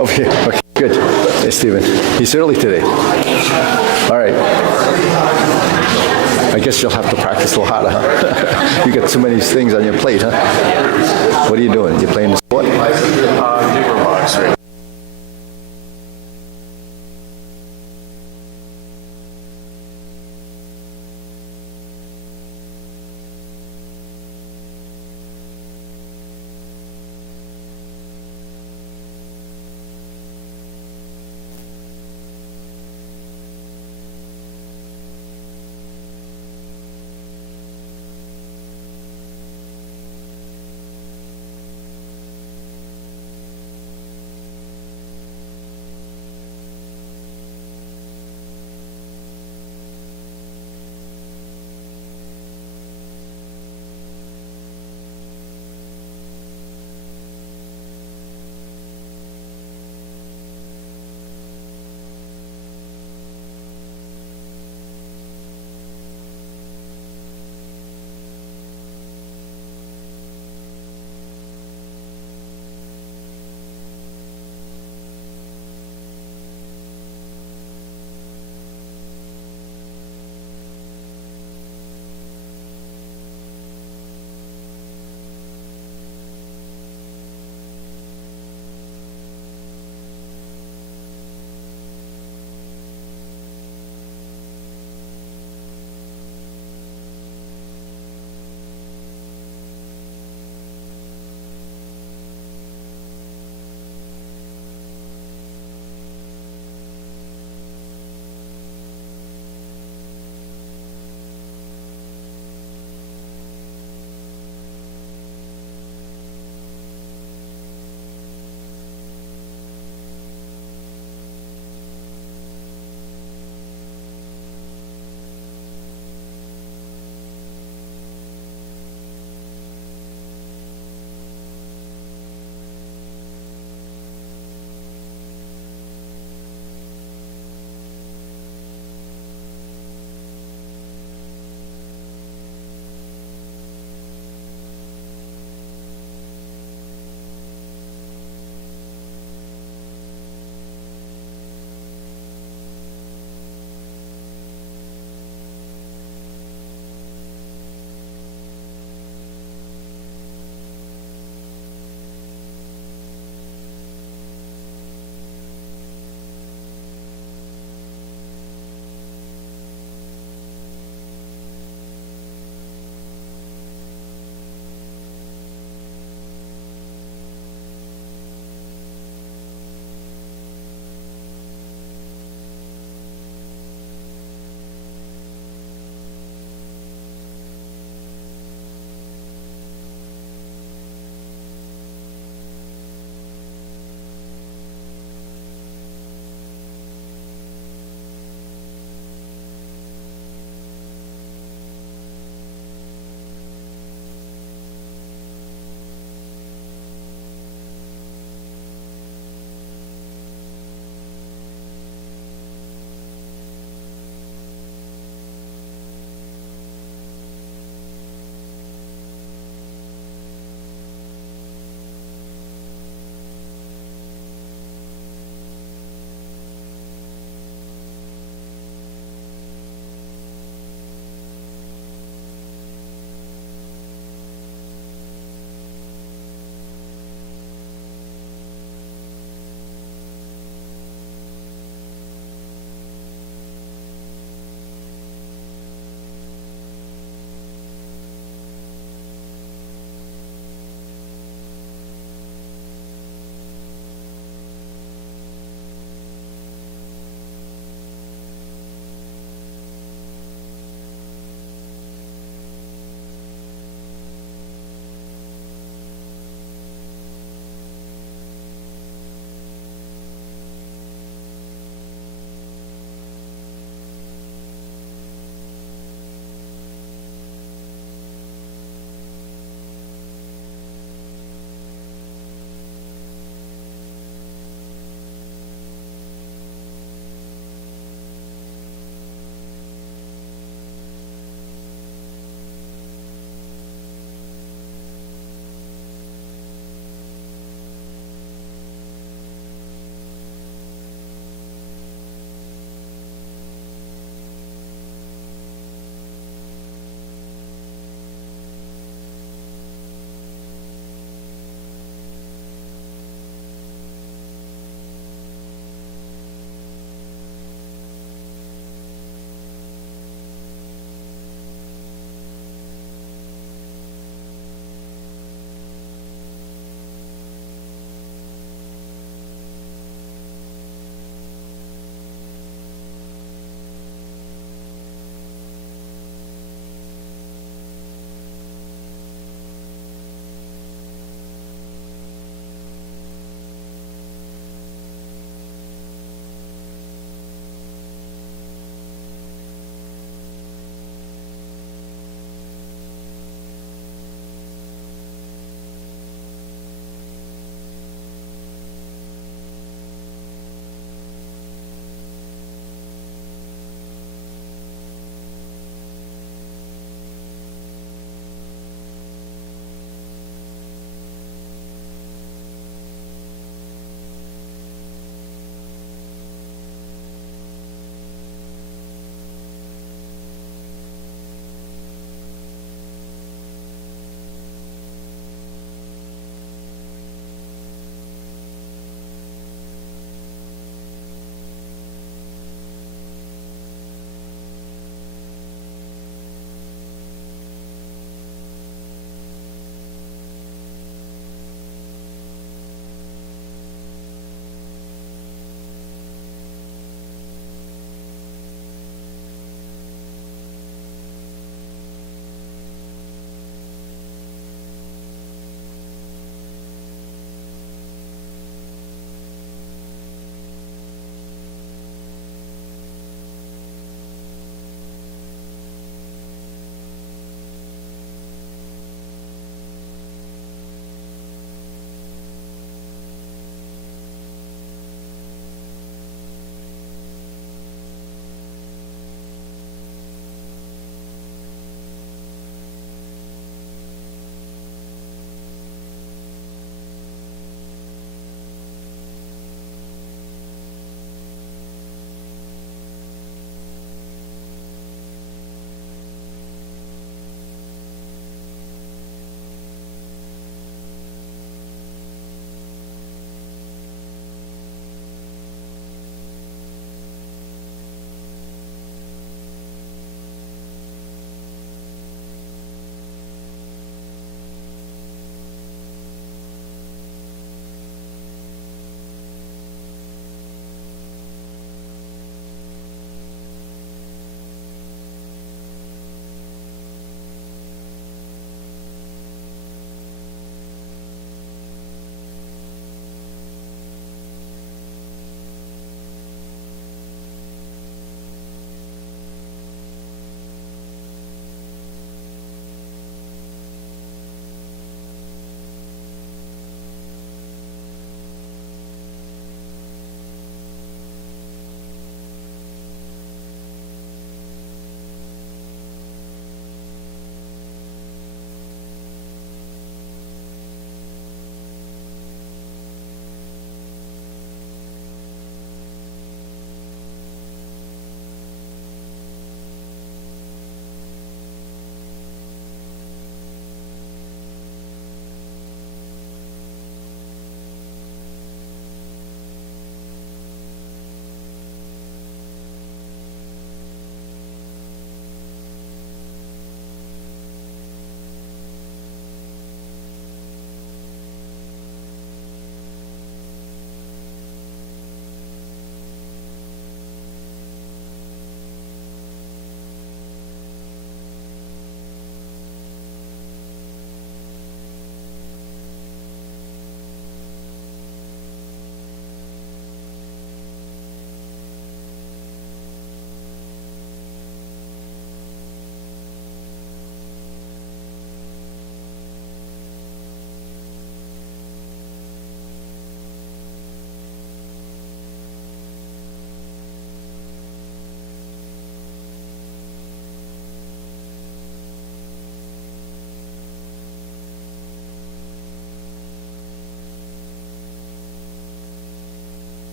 Over here. Okay, good. Hey, Stephen. He's early today. All right. I guess you'll have to practice a little harder, huh? You got too many things on your plate, huh? What are you doing? You playing the sport? Paper box right